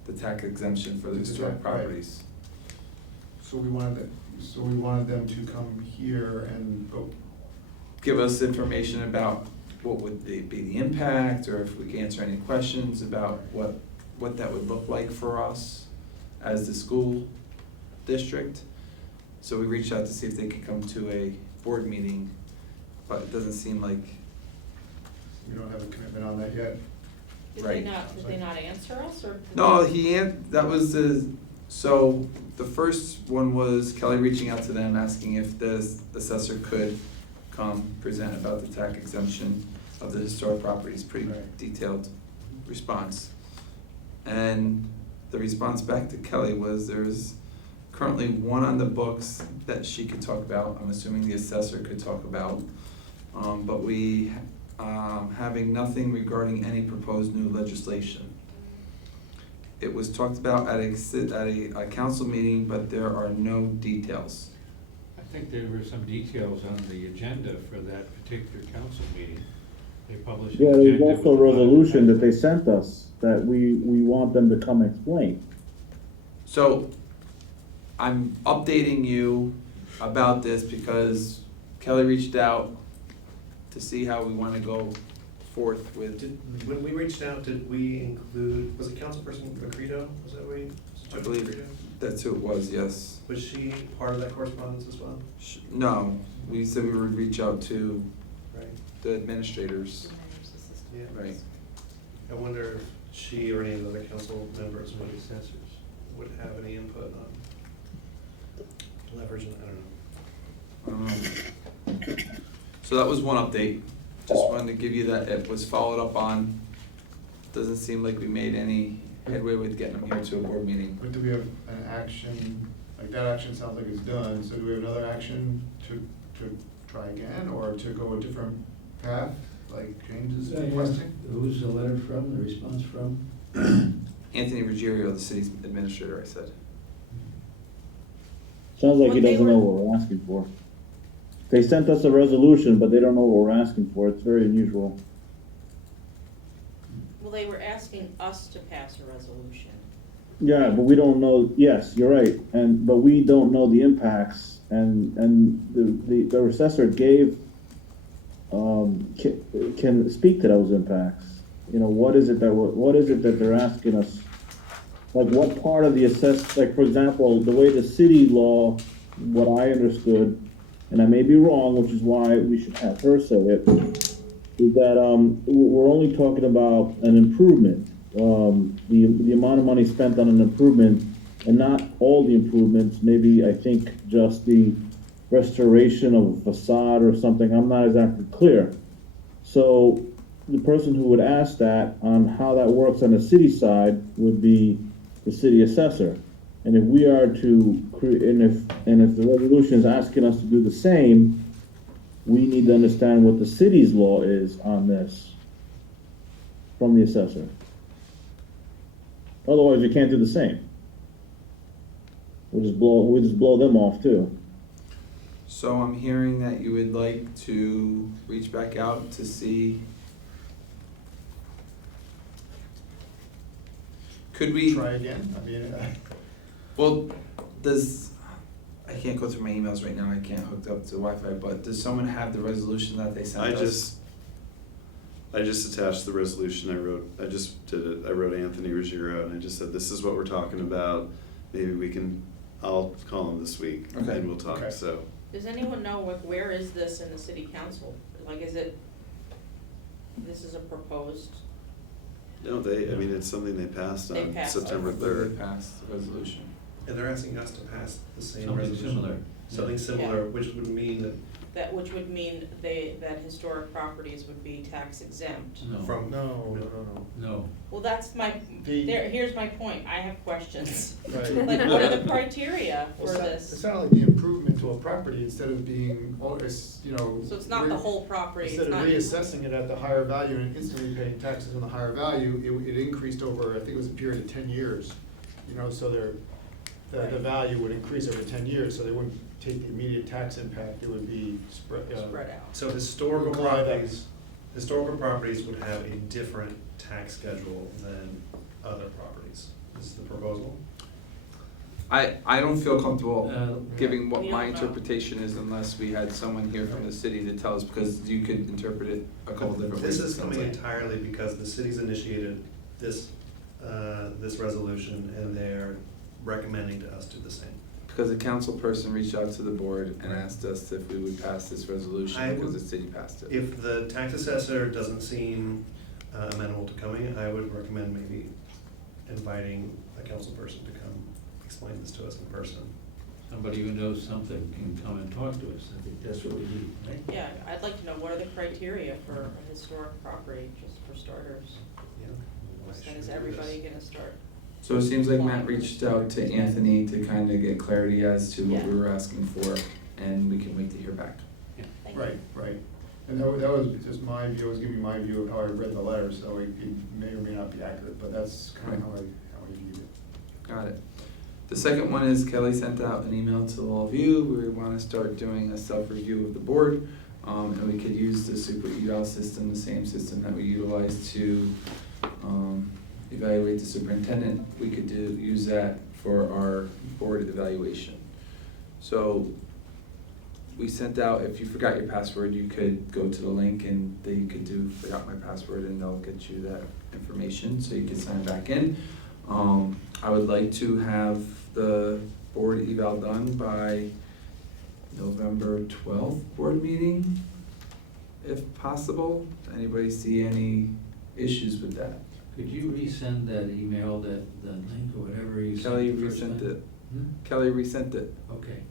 the tax exemption for the historic Right. properties. So we wanted them to come here and, Give us information about what would be the impact, or if we can answer any questions about what that would look like for us as the school district. So we reached out to see if they could come to a board meeting, but it doesn't seem like. we don't have a commitment on that yet. Did Right. they not answer us, or? No, that was so the first one was Kelly reaching out to them, asking if the assessor could come present about the tax exemption of the historic properties, pretty Right. detailed response. And the response back to Kelly was there's currently one on the books that she could talk about, I'm assuming the assessor could talk about. But we, having nothing regarding any proposed new legislation. It was talked about at a council meeting, but there are no details. I think there were some details on the agenda for that particular council meeting. They published an Yeah, agenda. there's also a with lot of resolution that they items. sent us that we want them to come explain. So I'm updating you about this because Kelly reached out to see how we want to go forth with. When we reached out, did we include, was it Councilperson Macredo? Was that we? I believe that's who it was, yes. Was she part of that correspondence as well? No, we said we would reach out to Right. the administrators. Yeah. Right. I wonder if she or any of the other council members would have any input on leverage, I don't know. So that was one update. Just wanted to give you that. It was followed up on. Doesn't seem like we made any headway with getting them here to a board meeting. But do we have an action, like that action sounds like it's done, so do we have another action to try again, or to go a different path, like James is requesting? Who's the letter from, the response from? Anthony Ruggiero, the city's administrator, I said. Sounds like he What they doesn't know were- what we're asking for. They sent us a resolution, but they don't know what we're asking for. It's very unusual. Well, they were asking us to pass a resolution. Yeah, but we don't know, yes, you're right, but we don't know the impacts, and the assessor gave, can speak to those impacts. You know, what is it that they're asking us? Like, what part of the like, for example, the way the city law, what I understood, and I may be wrong, which is why we should have her say it, is that, we're only talking about an improvement. The amount of money spent on an improvement, and not all the improvements, maybe I think just the restoration of a facade or something, I'm not exactly clear. So the person who would ask that on how that works on the city side would be the city assessor. And if we are to and if the resolution is asking us to do the same, we need to understand what the city's law is on this from the assessor. Otherwise, you can't do the same. We'll just blow them off too. So I'm hearing that you would like to reach back out to see. Could we? Try again, I mean, Well, I can't go through my emails right now, I can't hook up to Wi-Fi, but does someone have the resolution that they sent us? I just attached the resolution I just did it, I wrote Anthony Ruggiero, and I just said, this is what we're talking about, maybe I'll call him this week, Okay. and we'll talk, Okay. so. Does anyone know, like, where is this in the city council? Like, this is a proposed, No, it's something they passed They on passed. September I believe third. they passed the resolution. And they're asking us to pass the same Something resolution. similar. something similar, which would mean that That, which would mean that historic properties would be tax exempt. No. from. No. No. Well, that's here's my point, I have questions. Right. Like, what are the criteria for Well, this? It's not like the improvement to a property instead of being, you know. So it's not the whole property, it's Instead of not. reassessing it at the higher value and instantly paying taxes on the higher value, it increased over, I think it was a period of 10 years. You know, so the value would increase over 10 years, so they wouldn't take the immediate tax impact, it would be spread out. So historical Glide up. properties would have a different tax schedule than other properties, is the proposal? I don't feel comfortable giving what We my don't know. interpretation is unless we had someone here from the city to tell us, because you could interpret it a couple different ways. This is it sounds coming like. entirely because the city's initiated this, this resolution, and they're recommending to us do the same. Because a council person reached out to the board and asked us if we would pass this resolution I because would- the city passed it. If the tax assessor doesn't seem amenable to coming, I would recommend maybe inviting a council person to come explain this to us in person. Somebody who knows something can come and talk to us. I think that's what we need, right? Yeah, I'd like to know, what are the criteria for a historic property, just for starters? And is everybody gonna start? So it seems like Matt reached out to Anthony to kind of get clarity as to what we Yeah. were asking for, and we can wait to hear back. Thank you. Right. And that was just my view, I was giving you my view of how I read the letter, so it may or may not be accurate, but that's kind of how I viewed it. Got it. The second one is Kelly sent out an email to all of you. We want to start doing a self-review of the board. And we could use the super eval system, the same system that we utilize to evaluate the superintendent. We could use that for our board evaluation. So we sent out, if you forgot your password, you could go to the link and then you could do forgot my password and they'll get you that information so you can sign back in. I would like to have the board eval done by November 12th board meeting, if possible. Anybody see any issues with that? Could you resend that email, the link or whatever you sent? Kelly the first resent time? it. Hmm? Kelly resent it. Okay.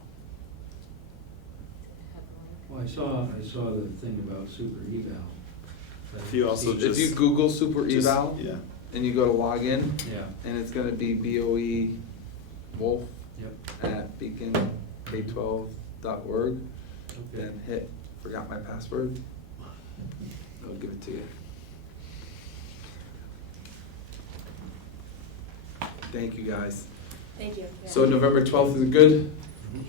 Well, I saw the thing about super eval. If you also If you Google super eval Yeah. and you go to login, Yeah. and it's gonna be BOE Wolf Yep. at beaconk12.org, Okay. then hit forgot my password. I'll give it to you. Thank you, guys. Thank you. So November 12th is a good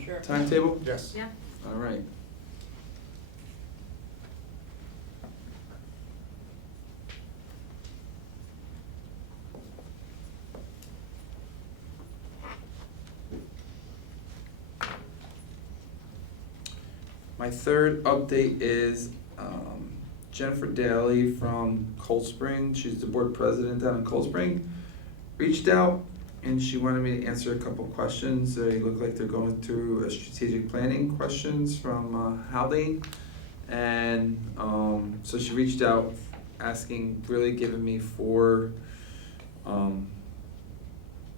Sure. timetable? Yes. Yeah. All right. My third update is Jennifer Daly from Cold Spring. She's the board president down in Cold Spring. Reached out and she wanted me to answer a couple questions. They look like they're going through a strategic planning questions from Haldane. And so she reached out asking, really giving me 4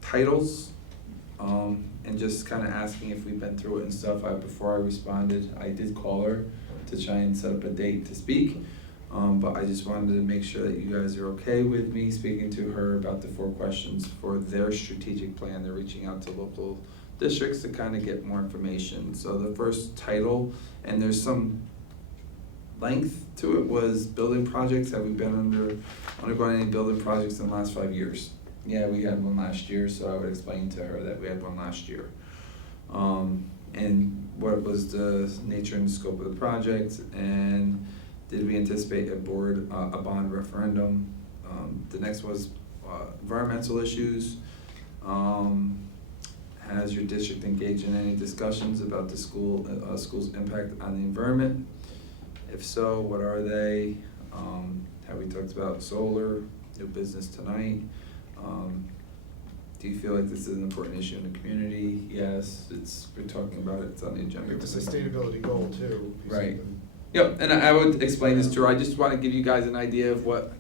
titles and just kind of asking if we've been through it and stuff. Before I responded, I did call her to try and set up a date to speak. But I just wanted to make sure that you guys are okay with me speaking to her about the 4 questions for their strategic plan. They're reaching out to local districts to kind of get more information. So the first title, and there's some length to it, was building projects. Have we been undergone any building projects in the last 5 years? Yeah, we had one last year, so I would explain to her that we had one last year. And what was the nature and scope of the project, and did we anticipate a bond referendum? The next was environmental issues. Has your district engaged in any discussions about the school's impact on the environment? If so, what are they? Have we talked about solar, new business tonight? Do you feel like this is an important issue in the community? Yes, we're talking about it, it's on the agenda. It's a sustainability goal too. Right. Yep, and I would explain this to her. I just want to give you guys an idea of what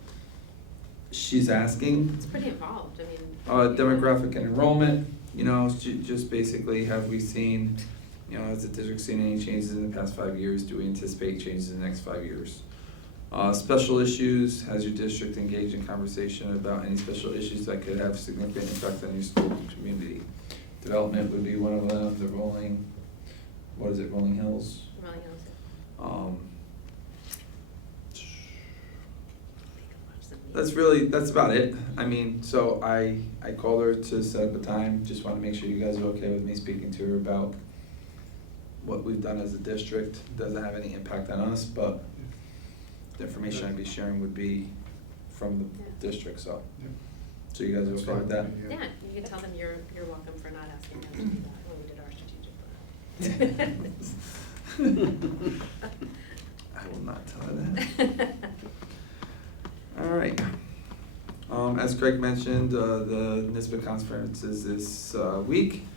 she's asking. It's pretty involved, I mean. Demographic and enrollment, just basically, have we seen, You know, has the district seen any changes in the past 5 years? Do we anticipate changes in the next 5 years? Special issues, has your district engaged in conversation about any special issues that could have significant impact on your school community? Development would be one of them, the Rolling Hills. Rolling Hills. That's about it. I mean, so I called her to set up a time, just wanna make sure you guys are okay with me speaking to her about what we've done as a district. Doesn't have any impact on us, but the information I'd be sharing would be from the district, so. So you guys are okay with that? Yeah, you can tell them you're welcome for not asking them to do that when we did our strategic plan. I will not tell her that. All right. As Craig mentioned, the NISBA conference is this week.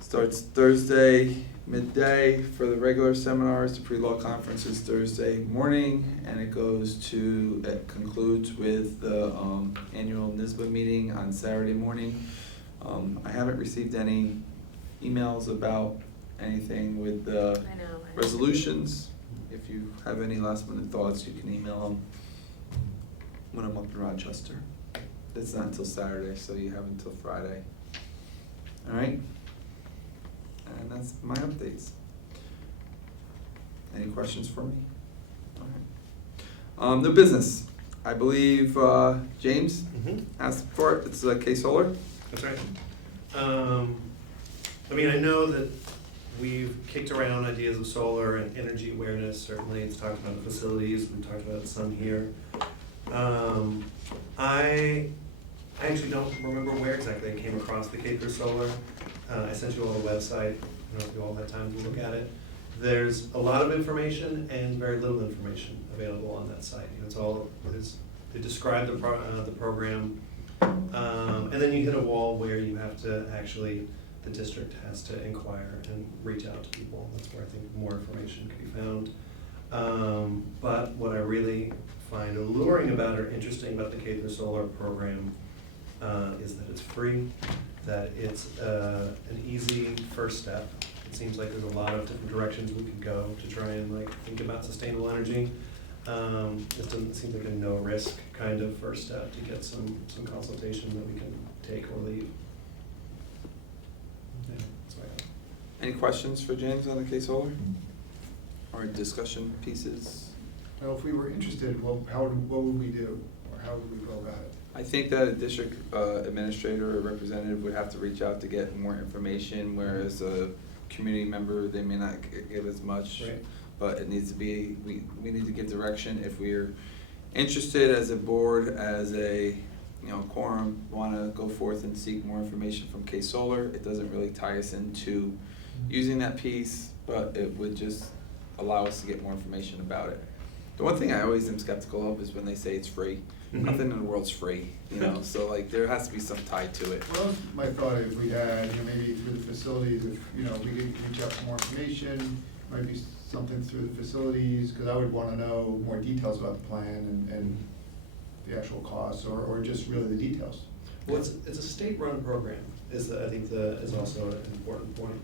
Starts Thursday midday for the regular seminars. The pre-law conference is Thursday morning, and it concludes with the annual NISBA meeting on Saturday morning. I haven't received any emails about anything with the resolutions. If you have any last minute thoughts, you can email them when I'm up in Rochester. It's not until Saturday, so you have until Friday. All right? And that's my updates. Any questions for me? All right. New business. I believe James asked for it. It's K Solar. That's right. I mean, I know that we've kicked around ideas of solar and energy awareness. Certainly, it's talked about the facilities. We've talked about some here. I actually don't remember where exactly I came across the K through Solar. I sent you all the website. I don't know if you all had time to look at it. There's a lot of information and very little information available on that site. You know, they describe the program, and then you hit a wall where you have to actually, the district has to inquire and reach out to people. That's where I think more information could be found. But what I really find alluring about or interesting about the K through Solar program is that it's free, that it's an easy first step. It seems like there's a lot of different directions we could go to try and think about sustainable energy. This doesn't seem like a no risk kind of first step to get some consultation that we can take or leave. Yeah, that's what I have. Any questions for James on the K Solar? Or discussion pieces? Well, if we were interested, what would we do, or how would we go about it? I think that a district administrator or representative would have to reach out to get more information, whereas a community member, they may not give as much. Right. But it needs to be, we need to give direction. If we're interested as a board, as a quorum, want to go forth and seek more information from K Solar, it doesn't really tie us into using that piece, but it would just allow us to get more information about it. The one thing I always am skeptical of is when they say it's free. Nothing in the world's free, so there has to be some tie to it. Well, my thought if we had, maybe through the facilities, if, we could reach out for more information, might be something through the facilities, because I would want to know more details about the plan and the actual costs, or just really the details. Well, it's a state-run program, is also an important point.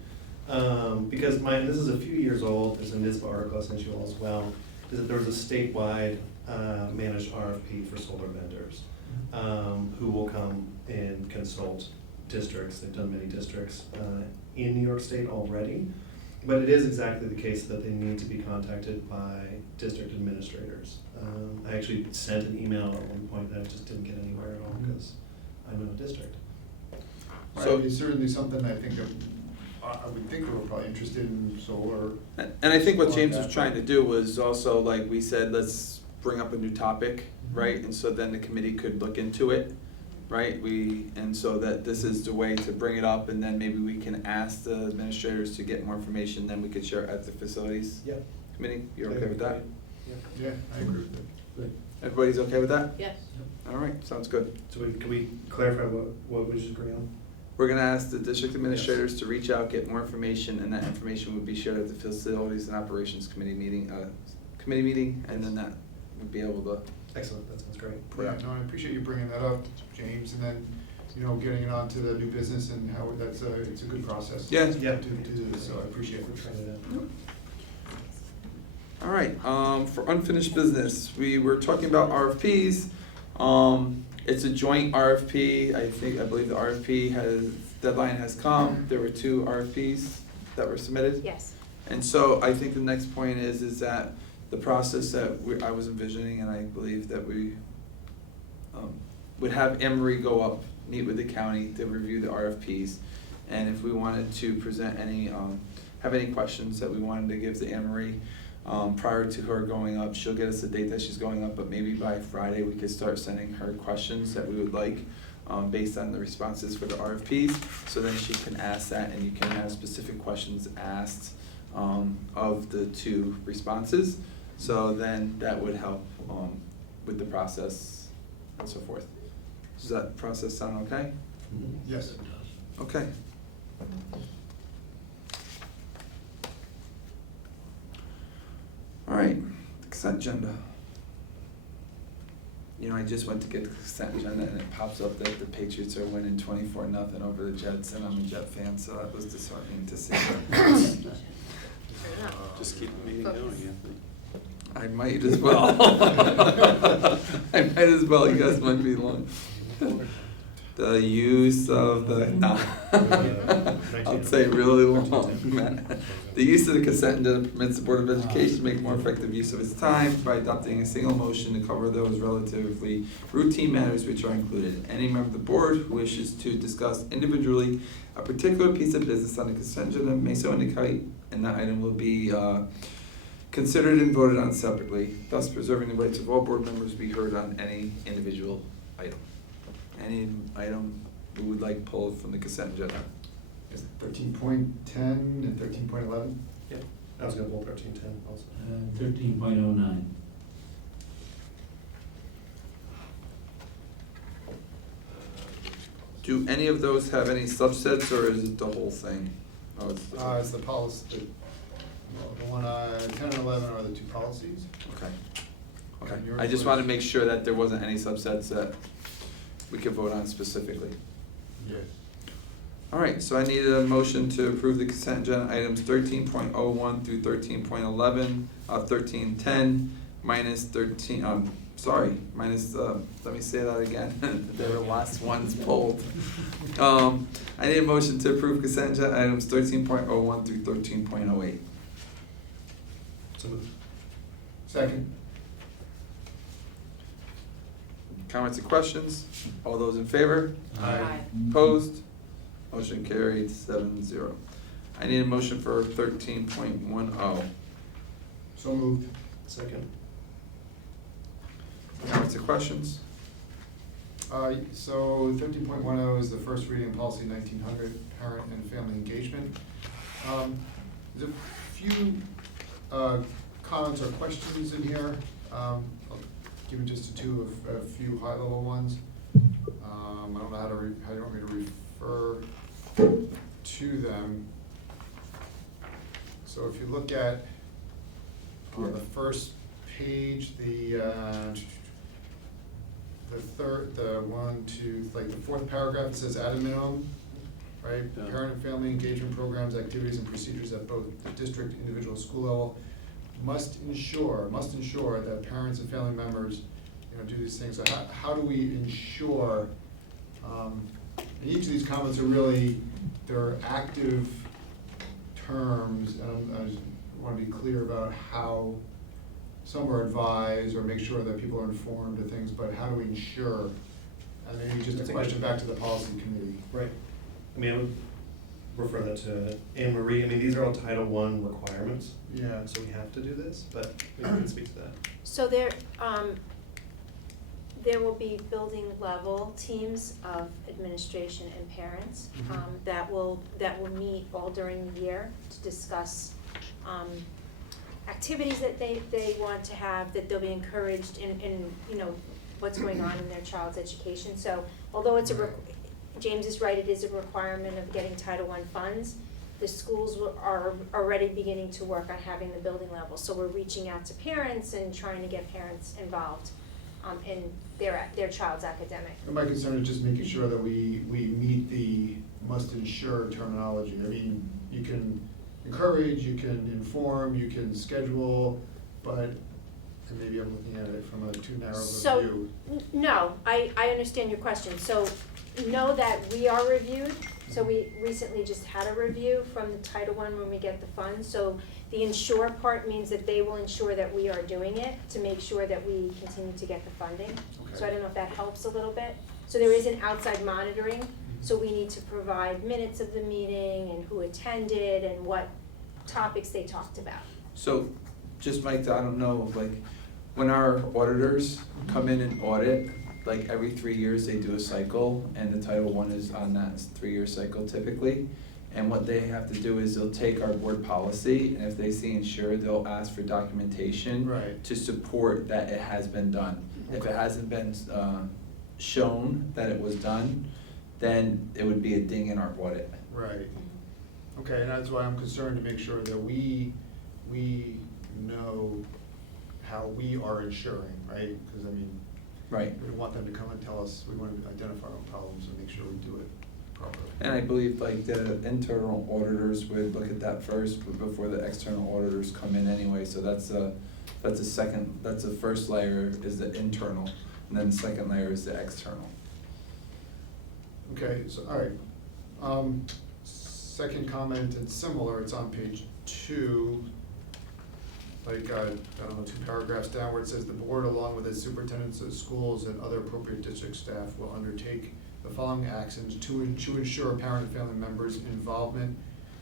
Because this is a few years old, there's a NISBA article I sent you all as well, is that there was a statewide managed RFP for solar vendors who will come and consult districts. They've done many districts in New York State already, but it is exactly the case that they need to be contacted by district administrators. I actually sent an email at one point that I just didn't get anywhere at all because I'm in a district. So it's certainly something I think I would think we're probably interested in solar. And I think what James was trying to do was also, like we said, let's bring up a new topic, right? And so then the committee could look into it, right? And so that this is the way to bring it up, and then maybe we can ask the administrators to get more information, then we could share it at the facilities committee. You're okay with that? Yeah, I agree with that. Good. Everybody's okay with that? Yes. All right, sounds good. So can we clarify what we just agree on? We're gonna ask the district administrators to reach out, get more information, and that information would be shared at the Facilities and Operations Committee meeting, and then that would be able to. Excellent, that sounds great. Yeah, no, I appreciate you bringing that up, James, and then you know, getting it onto the new business and how it's a good process. Yeah. Yeah. To do this, so I appreciate We're it. trying it out. All right, for unfinished business, we were talking about RFPs. It's a joint RFP. I believe the RFP deadline has come. There were 2 RFPs that were submitted. Yes. And so I think the next point is that the process that I was envisioning, and I believe that we would have Emery go up, meet with the county to review the RFPs. And if we wanted to present have any questions that we wanted to give to Emery, prior to her going up, she'll get us a date that she's going up, but maybe by Friday we could start sending her questions that we would like, based on the responses for the RFPs. So then she can ask that, and you can have specific questions asked of the 2 responses. So then that would help with the process and so forth. Does that process sound okay? Yes. Okay. All right, consent agenda. You know, I just went to get the consent agenda and it pops up that the Patriots are winning 24-0 over the Jets, and I'm a Jet fan, so that was disheartening to see. Just keep the meeting going, Anthony. I might as well. I might as well, you guys might be long. The use of I'll say really long, Matt. The use of the consent agenda permits the Board of Education to make more effective use of its time by adopting a single motion to cover those relatively routine matters which are included. Any member of the board who wishes to discuss individually a particular piece of business on the consent agenda may so indicate, and that item will be considered and voted on separately, thus preserving the rights of all board members to be heard on any individual item. Any item we would like pulled from the consent agenda? 13.10 and 13.11? Yeah, I was gonna pull 1310 also. 13.09. Do any of those have any subsets, or is it the whole thing? Oh, It's the policy, the one, 10 and 11 are the 2 policies. Okay. Okay. I just wanted to make sure that there wasn't any subsets that we could vote on specifically. Yes. All right, so I need a motion to approve the consent agenda items 13.01 through 13.11, 1310, minus 13, minus, let me say that again, they were the last ones pulled. I need a motion to approve consent agenda items 13.01 through 13.08. So moved. Second. Comments or questions? All those in favor? Aye. Opposed? Motion carried 7-0. I need a motion for 13.10. So moved. Second. Comments or questions? So 13.10 is the first reading policy 1900, parent and family engagement. There's a few comments or questions in here. I'll give you just a few high-level ones. I don't know how you want me to refer to them. So if you look at on the first page, the fourth paragraph, it says at a minimum, right? Yeah. Parent and family engagement programs, activities and procedures at both the district, individual school level must ensure that parents and family members, do these things. So how do we ensure, and each of these comments are really, they're active terms, and I just want to be clear about how some are advised or make sure that people are informed of things, but how do we ensure? And maybe just a question back to the policy committee. Right. I mean, I would refer that to Anne Marie. I mean, these are all Title I requirements. Yeah. So we have to do this, but we can speak to that. So there will be building level teams of administration and parents that will meet all during the year to discuss activities that they want to have, that they'll be encouraged in what's going on in their child's education. So although it's James is right, it is a requirement of getting Title I funds. The schools are already beginning to work on having the building level. So we're reaching out to parents and trying to get parents involved in their child's academic. And my concern is just making sure that we meet the must ensure terminology. I mean, you can encourage, you can inform, you can schedule, but, and maybe I'm looking at it from a too narrow of a So, view. no, I understand your question. So know that we are reviewed. So we recently just had a review from the Title I when we get the funds. So the ensure part means that they will ensure that we are doing it to make sure that we continue to get the funding. So I don't know if that helps a little bit. So there is an outside monitoring. So we need to provide minutes of the meeting and who attended and what topics they talked about. So, just Mike, I don't know, like, when our auditors come in and audit, like every 3 years they do a cycle, and the Title I is on that 3-year cycle typically. And what they have to do is they'll take our board policy, and if they see insured, they'll ask for documentation to support that it has been done. If it hasn't been shown that it was done, then it would be a ding in our audit. Right. Okay, and that's why I'm concerned to make sure that we know how we are ensuring, right? Because I mean, Right. we don't want them to come and tell us, we want to identify our own problems and make sure we do it properly. And I believe like the internal auditors would look at that first before the external auditors come in anyway, so that's the first layer is the internal, and then the second layer is the external. Okay, so, all right. Second comment, it's similar, it's on page 2. Like, I don't know, 2 paragraphs down where it says, the board along with its superintendents of schools and other appropriate district staff will undertake the following actions to ensure parent and family members' involvement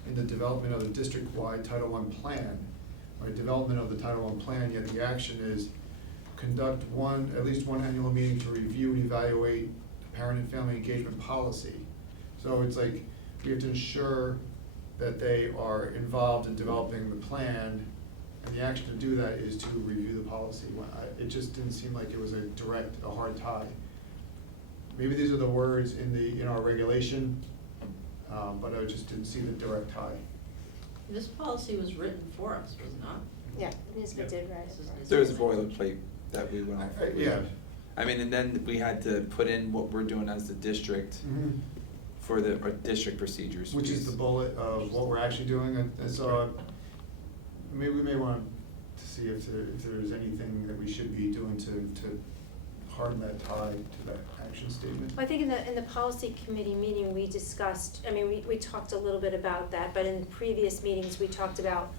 in the development of the district-wide Title I plan. Right, development of the Title I plan, yet the action is conduct at least one annual meeting to review and evaluate the parent and family engagement policy. So it's like, we have to ensure that they are involved in developing the plan, and the action to do that is to review the policy. It just didn't seem like it was a hard tie. Maybe these are the words in our regulation, but I just didn't see the direct tie. This policy was written for us, was it not? Yeah, Nisbet did write it. There was a boilerplate that we went off of. Yeah. I mean, and then we had to put in what we're doing as the district for our district procedures. Which is the bullet of what we're actually doing, and so maybe we may want to see if there's anything that we should be doing to harden that tie to that action statement. Well, I think in the policy committee meeting, we discussed, I mean, we talked a little bit about that, but in previous meetings, we talked about,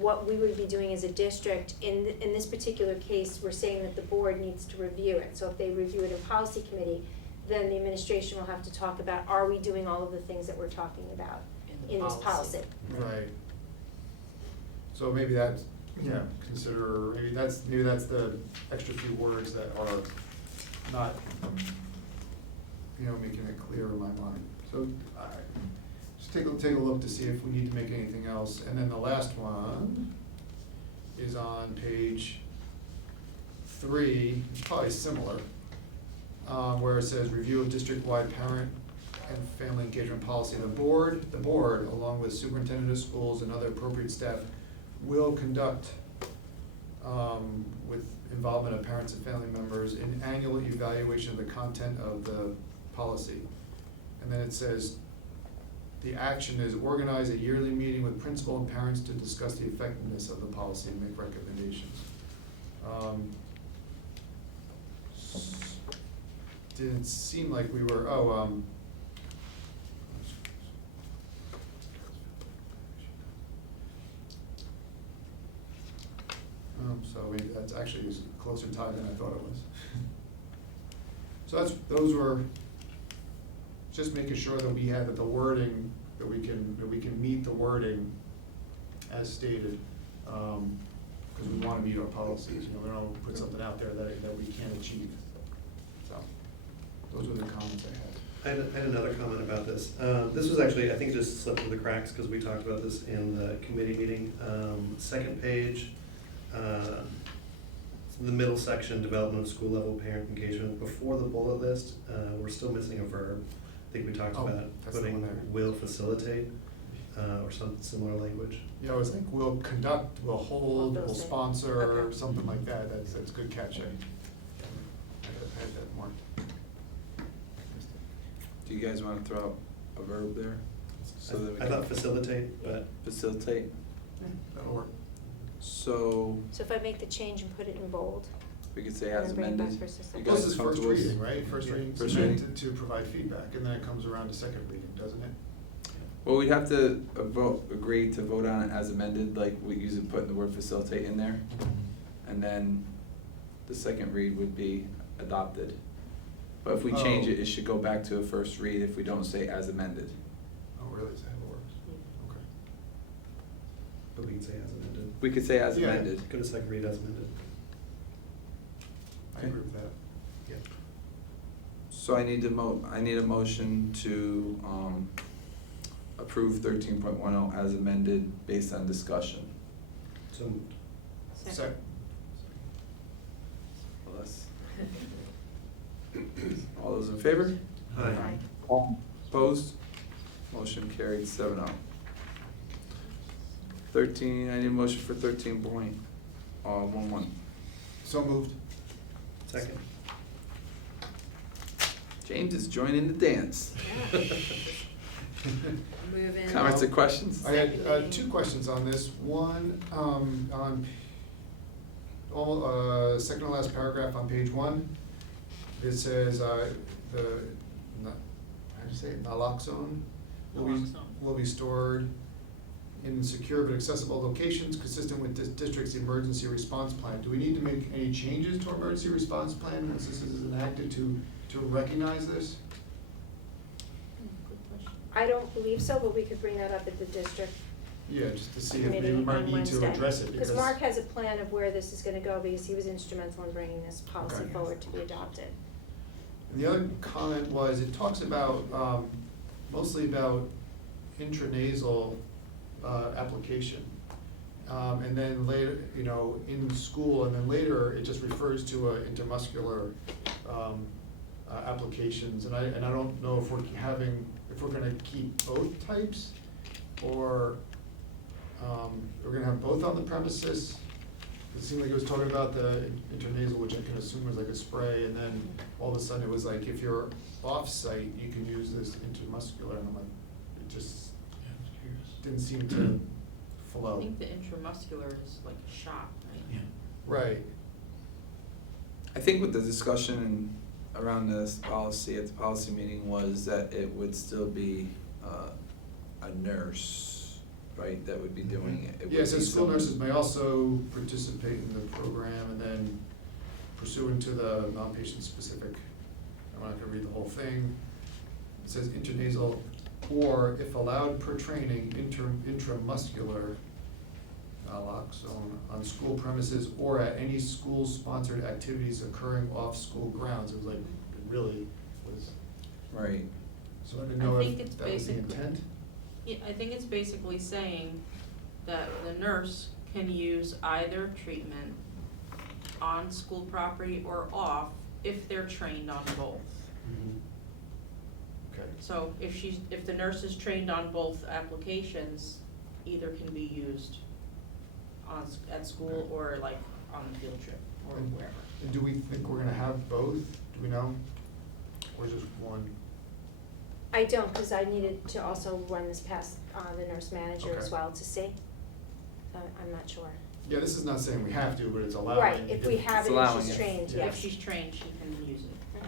what we would be doing as a district. In this particular case, we're saying that the board needs to review it. So if they review it in policy committee, then the administration will have to talk about, are we doing all of the things that we're talking about in this policy? Right. So maybe that's, maybe that's the extra few words that are not, making it clear in my mind. So, just take a look to see if we need to make anything else. And then the last one is on page 3, it's probably similar, where it says review of district-wide parent and family engagement policy. The board, along with superintendent of schools and other appropriate staff, will conduct, with involvement of parents and family members, an annual evaluation of the content of the policy. And then it says, the action is organize a yearly meeting with principal and parents to discuss the effectiveness of the policy and make recommendations. Didn't seem like we were, so maybe that's actually a closer tie than I thought it was. So those were just making sure that we had the wording, that we can meet the wording as stated, because we want to meet our policies. We don't put something out there that we can't achieve. So those were the comments I had. I had another comment about this. This was actually, I think it just slipped through the cracks because we talked about this in the committee meeting. Second page, the middle section, development of school level parent engagement. Before the bullet list, we're still missing a verb. I think we talked about putting will facilitate or some similar language. Yeah, it was like will conduct, will hold, will sponsor, something like that. That's a good catch. you guys wanna throw out a verb there? So that we I can thought facilitate, but facilitate. that'll work. So So if I make the change and put it in bold, we could say And as then bring it back amended. for a second. You Well, guys this is first comfortable with- reading, right? First reading's First meant reading. to provide feedback, and then it comes around to second reading, doesn't it? Well, we'd have to agree to vote on it as amended, like we usually put the word facilitate in there. And then the second read would be adopted. But if we change it, it should go back to a first read if we don't say as amended. Oh, really? Is that how it works? Okay. But we can say as amended. We could say as Yeah. amended. Go to second read as amended. I agree with that. Yeah. So I need a motion to, approve 13.10 as amended based on discussion. So moved. Sec, Well, that's- All those in favor? Aye. Opposed? Motion carried 7-0. 13, I need a motion for 13.11. so moved. Second. James is joining the dance. Moving. Comments or questions? I had two questions on this. One, on second to last paragraph on page 1, it says, how do you say it, naloxone will be stored in secure but accessible locations consistent with this district's emergency response plan. Do we need to make any changes to our emergency response plan once this is enacted to recognize this? I don't believe so, but we could bring that up at the district Yeah, just to see if committee we might on need Wednesday. to address it, because. Mark has a plan of where this is gonna go, because he was instrumental in bringing this policy Okay. forward to be adopted. And the other comment was, it talks about, mostly about intranasal, application. And then later, in school, and then later, it just refers to intermuscular, applications. And I don't know if we're gonna keep both types, or, we're gonna have both on the premises. It seemed like it was talking about the intranasal, which I can assume was like a spray, and then all of a sudden it was like, if you're off-site, you can use this intermuscular, and I'm like, it just didn't seem to I flow. think the intramuscular is like a shot, right? Yeah. Right, I think with the discussion around this policy at the policy meeting was that it would still be a nurse, right, that would be doing it. It would yeah, so be school someone- nurses may also participate in the program, and then pursuant to the non-patient specific, I'm not gonna read the whole thing. It says intranasal, or if allowed per training, intramuscular naloxone on school premises or at any school-sponsored activities occurring off school grounds. It was like, it really was, Right. so I didn't know I think if it's that was the basically- intent. Yeah, I think it's basically saying that the nurse can use either treatment on school property or off if they're trained on both. Okay. So if the nurse is trained on both applications, either can be used at school or like on the field trip or wherever. And do we think we're gonna have both? Do we know? Or just one? I don't, because I needed to also run this past the nurse manager as Okay. well to see. I'm not sure. Yeah, this is not saying we have to, but it's allowing. Right, if we have it, allowing if she's it. trained, Yeah. yes. If she's trained, she can use it.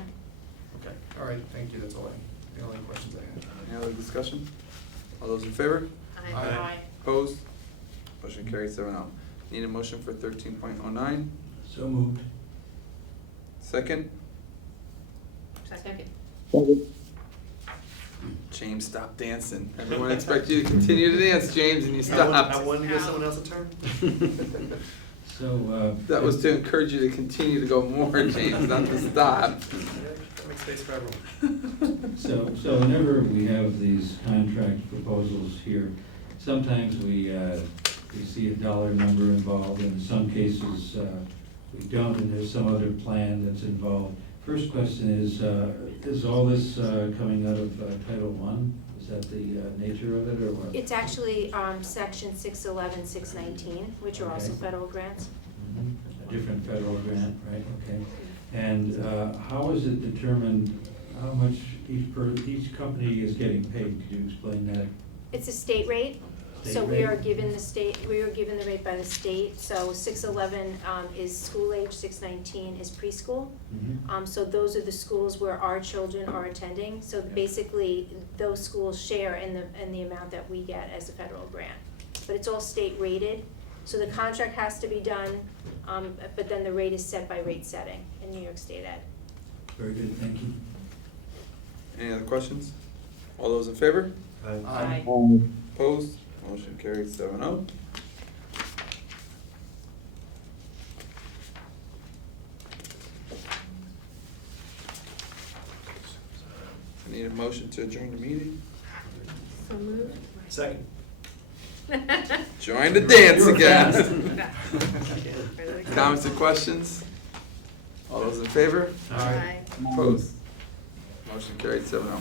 Okay, all right, thank you, that's all the only questions I had. Any other discussion? All those in favor? Aye. Opposed? Motion carried 7-0. Need a motion for 13.09? So moved. Second? Second. James, stop dancing. Everyone expects you to continue to dance, James, and you I stopped. wanted to give someone else a turn. So, That was to encourage you to continue to go more, James, not to stop. Yeah, that makes space for everyone. So whenever we have these contract proposals here, sometimes we see a dollar number involved, and in some cases, we don't, and there's some other plan that's involved. First question is all this coming out of Title I? Is that the nature of it, or what? It's actually section 611, 619, which are also Okay. federal grants. Mhm. A different federal grant, right, okay. And how is it determined how much each company is getting paid? Could you explain that? It's a state rate, so State we rate? are given the rate by the state, so 611 is school age, 619 is preschool. So those are the schools where our children are attending, so basically, those schools share in the amount that we get as a federal grant. But it's all state rated, so the contract has to be done, but then the rate is set by rate setting in New York State Ed. Very good, thank you. Any other questions? All those in favor? Aye. Opposed? Motion carried 7-0. I need a motion to adjourn the meeting. So moved. Second. Join the dance again. Comments and questions? All those in favor? Aye. Opposed? Motion carried 7-0.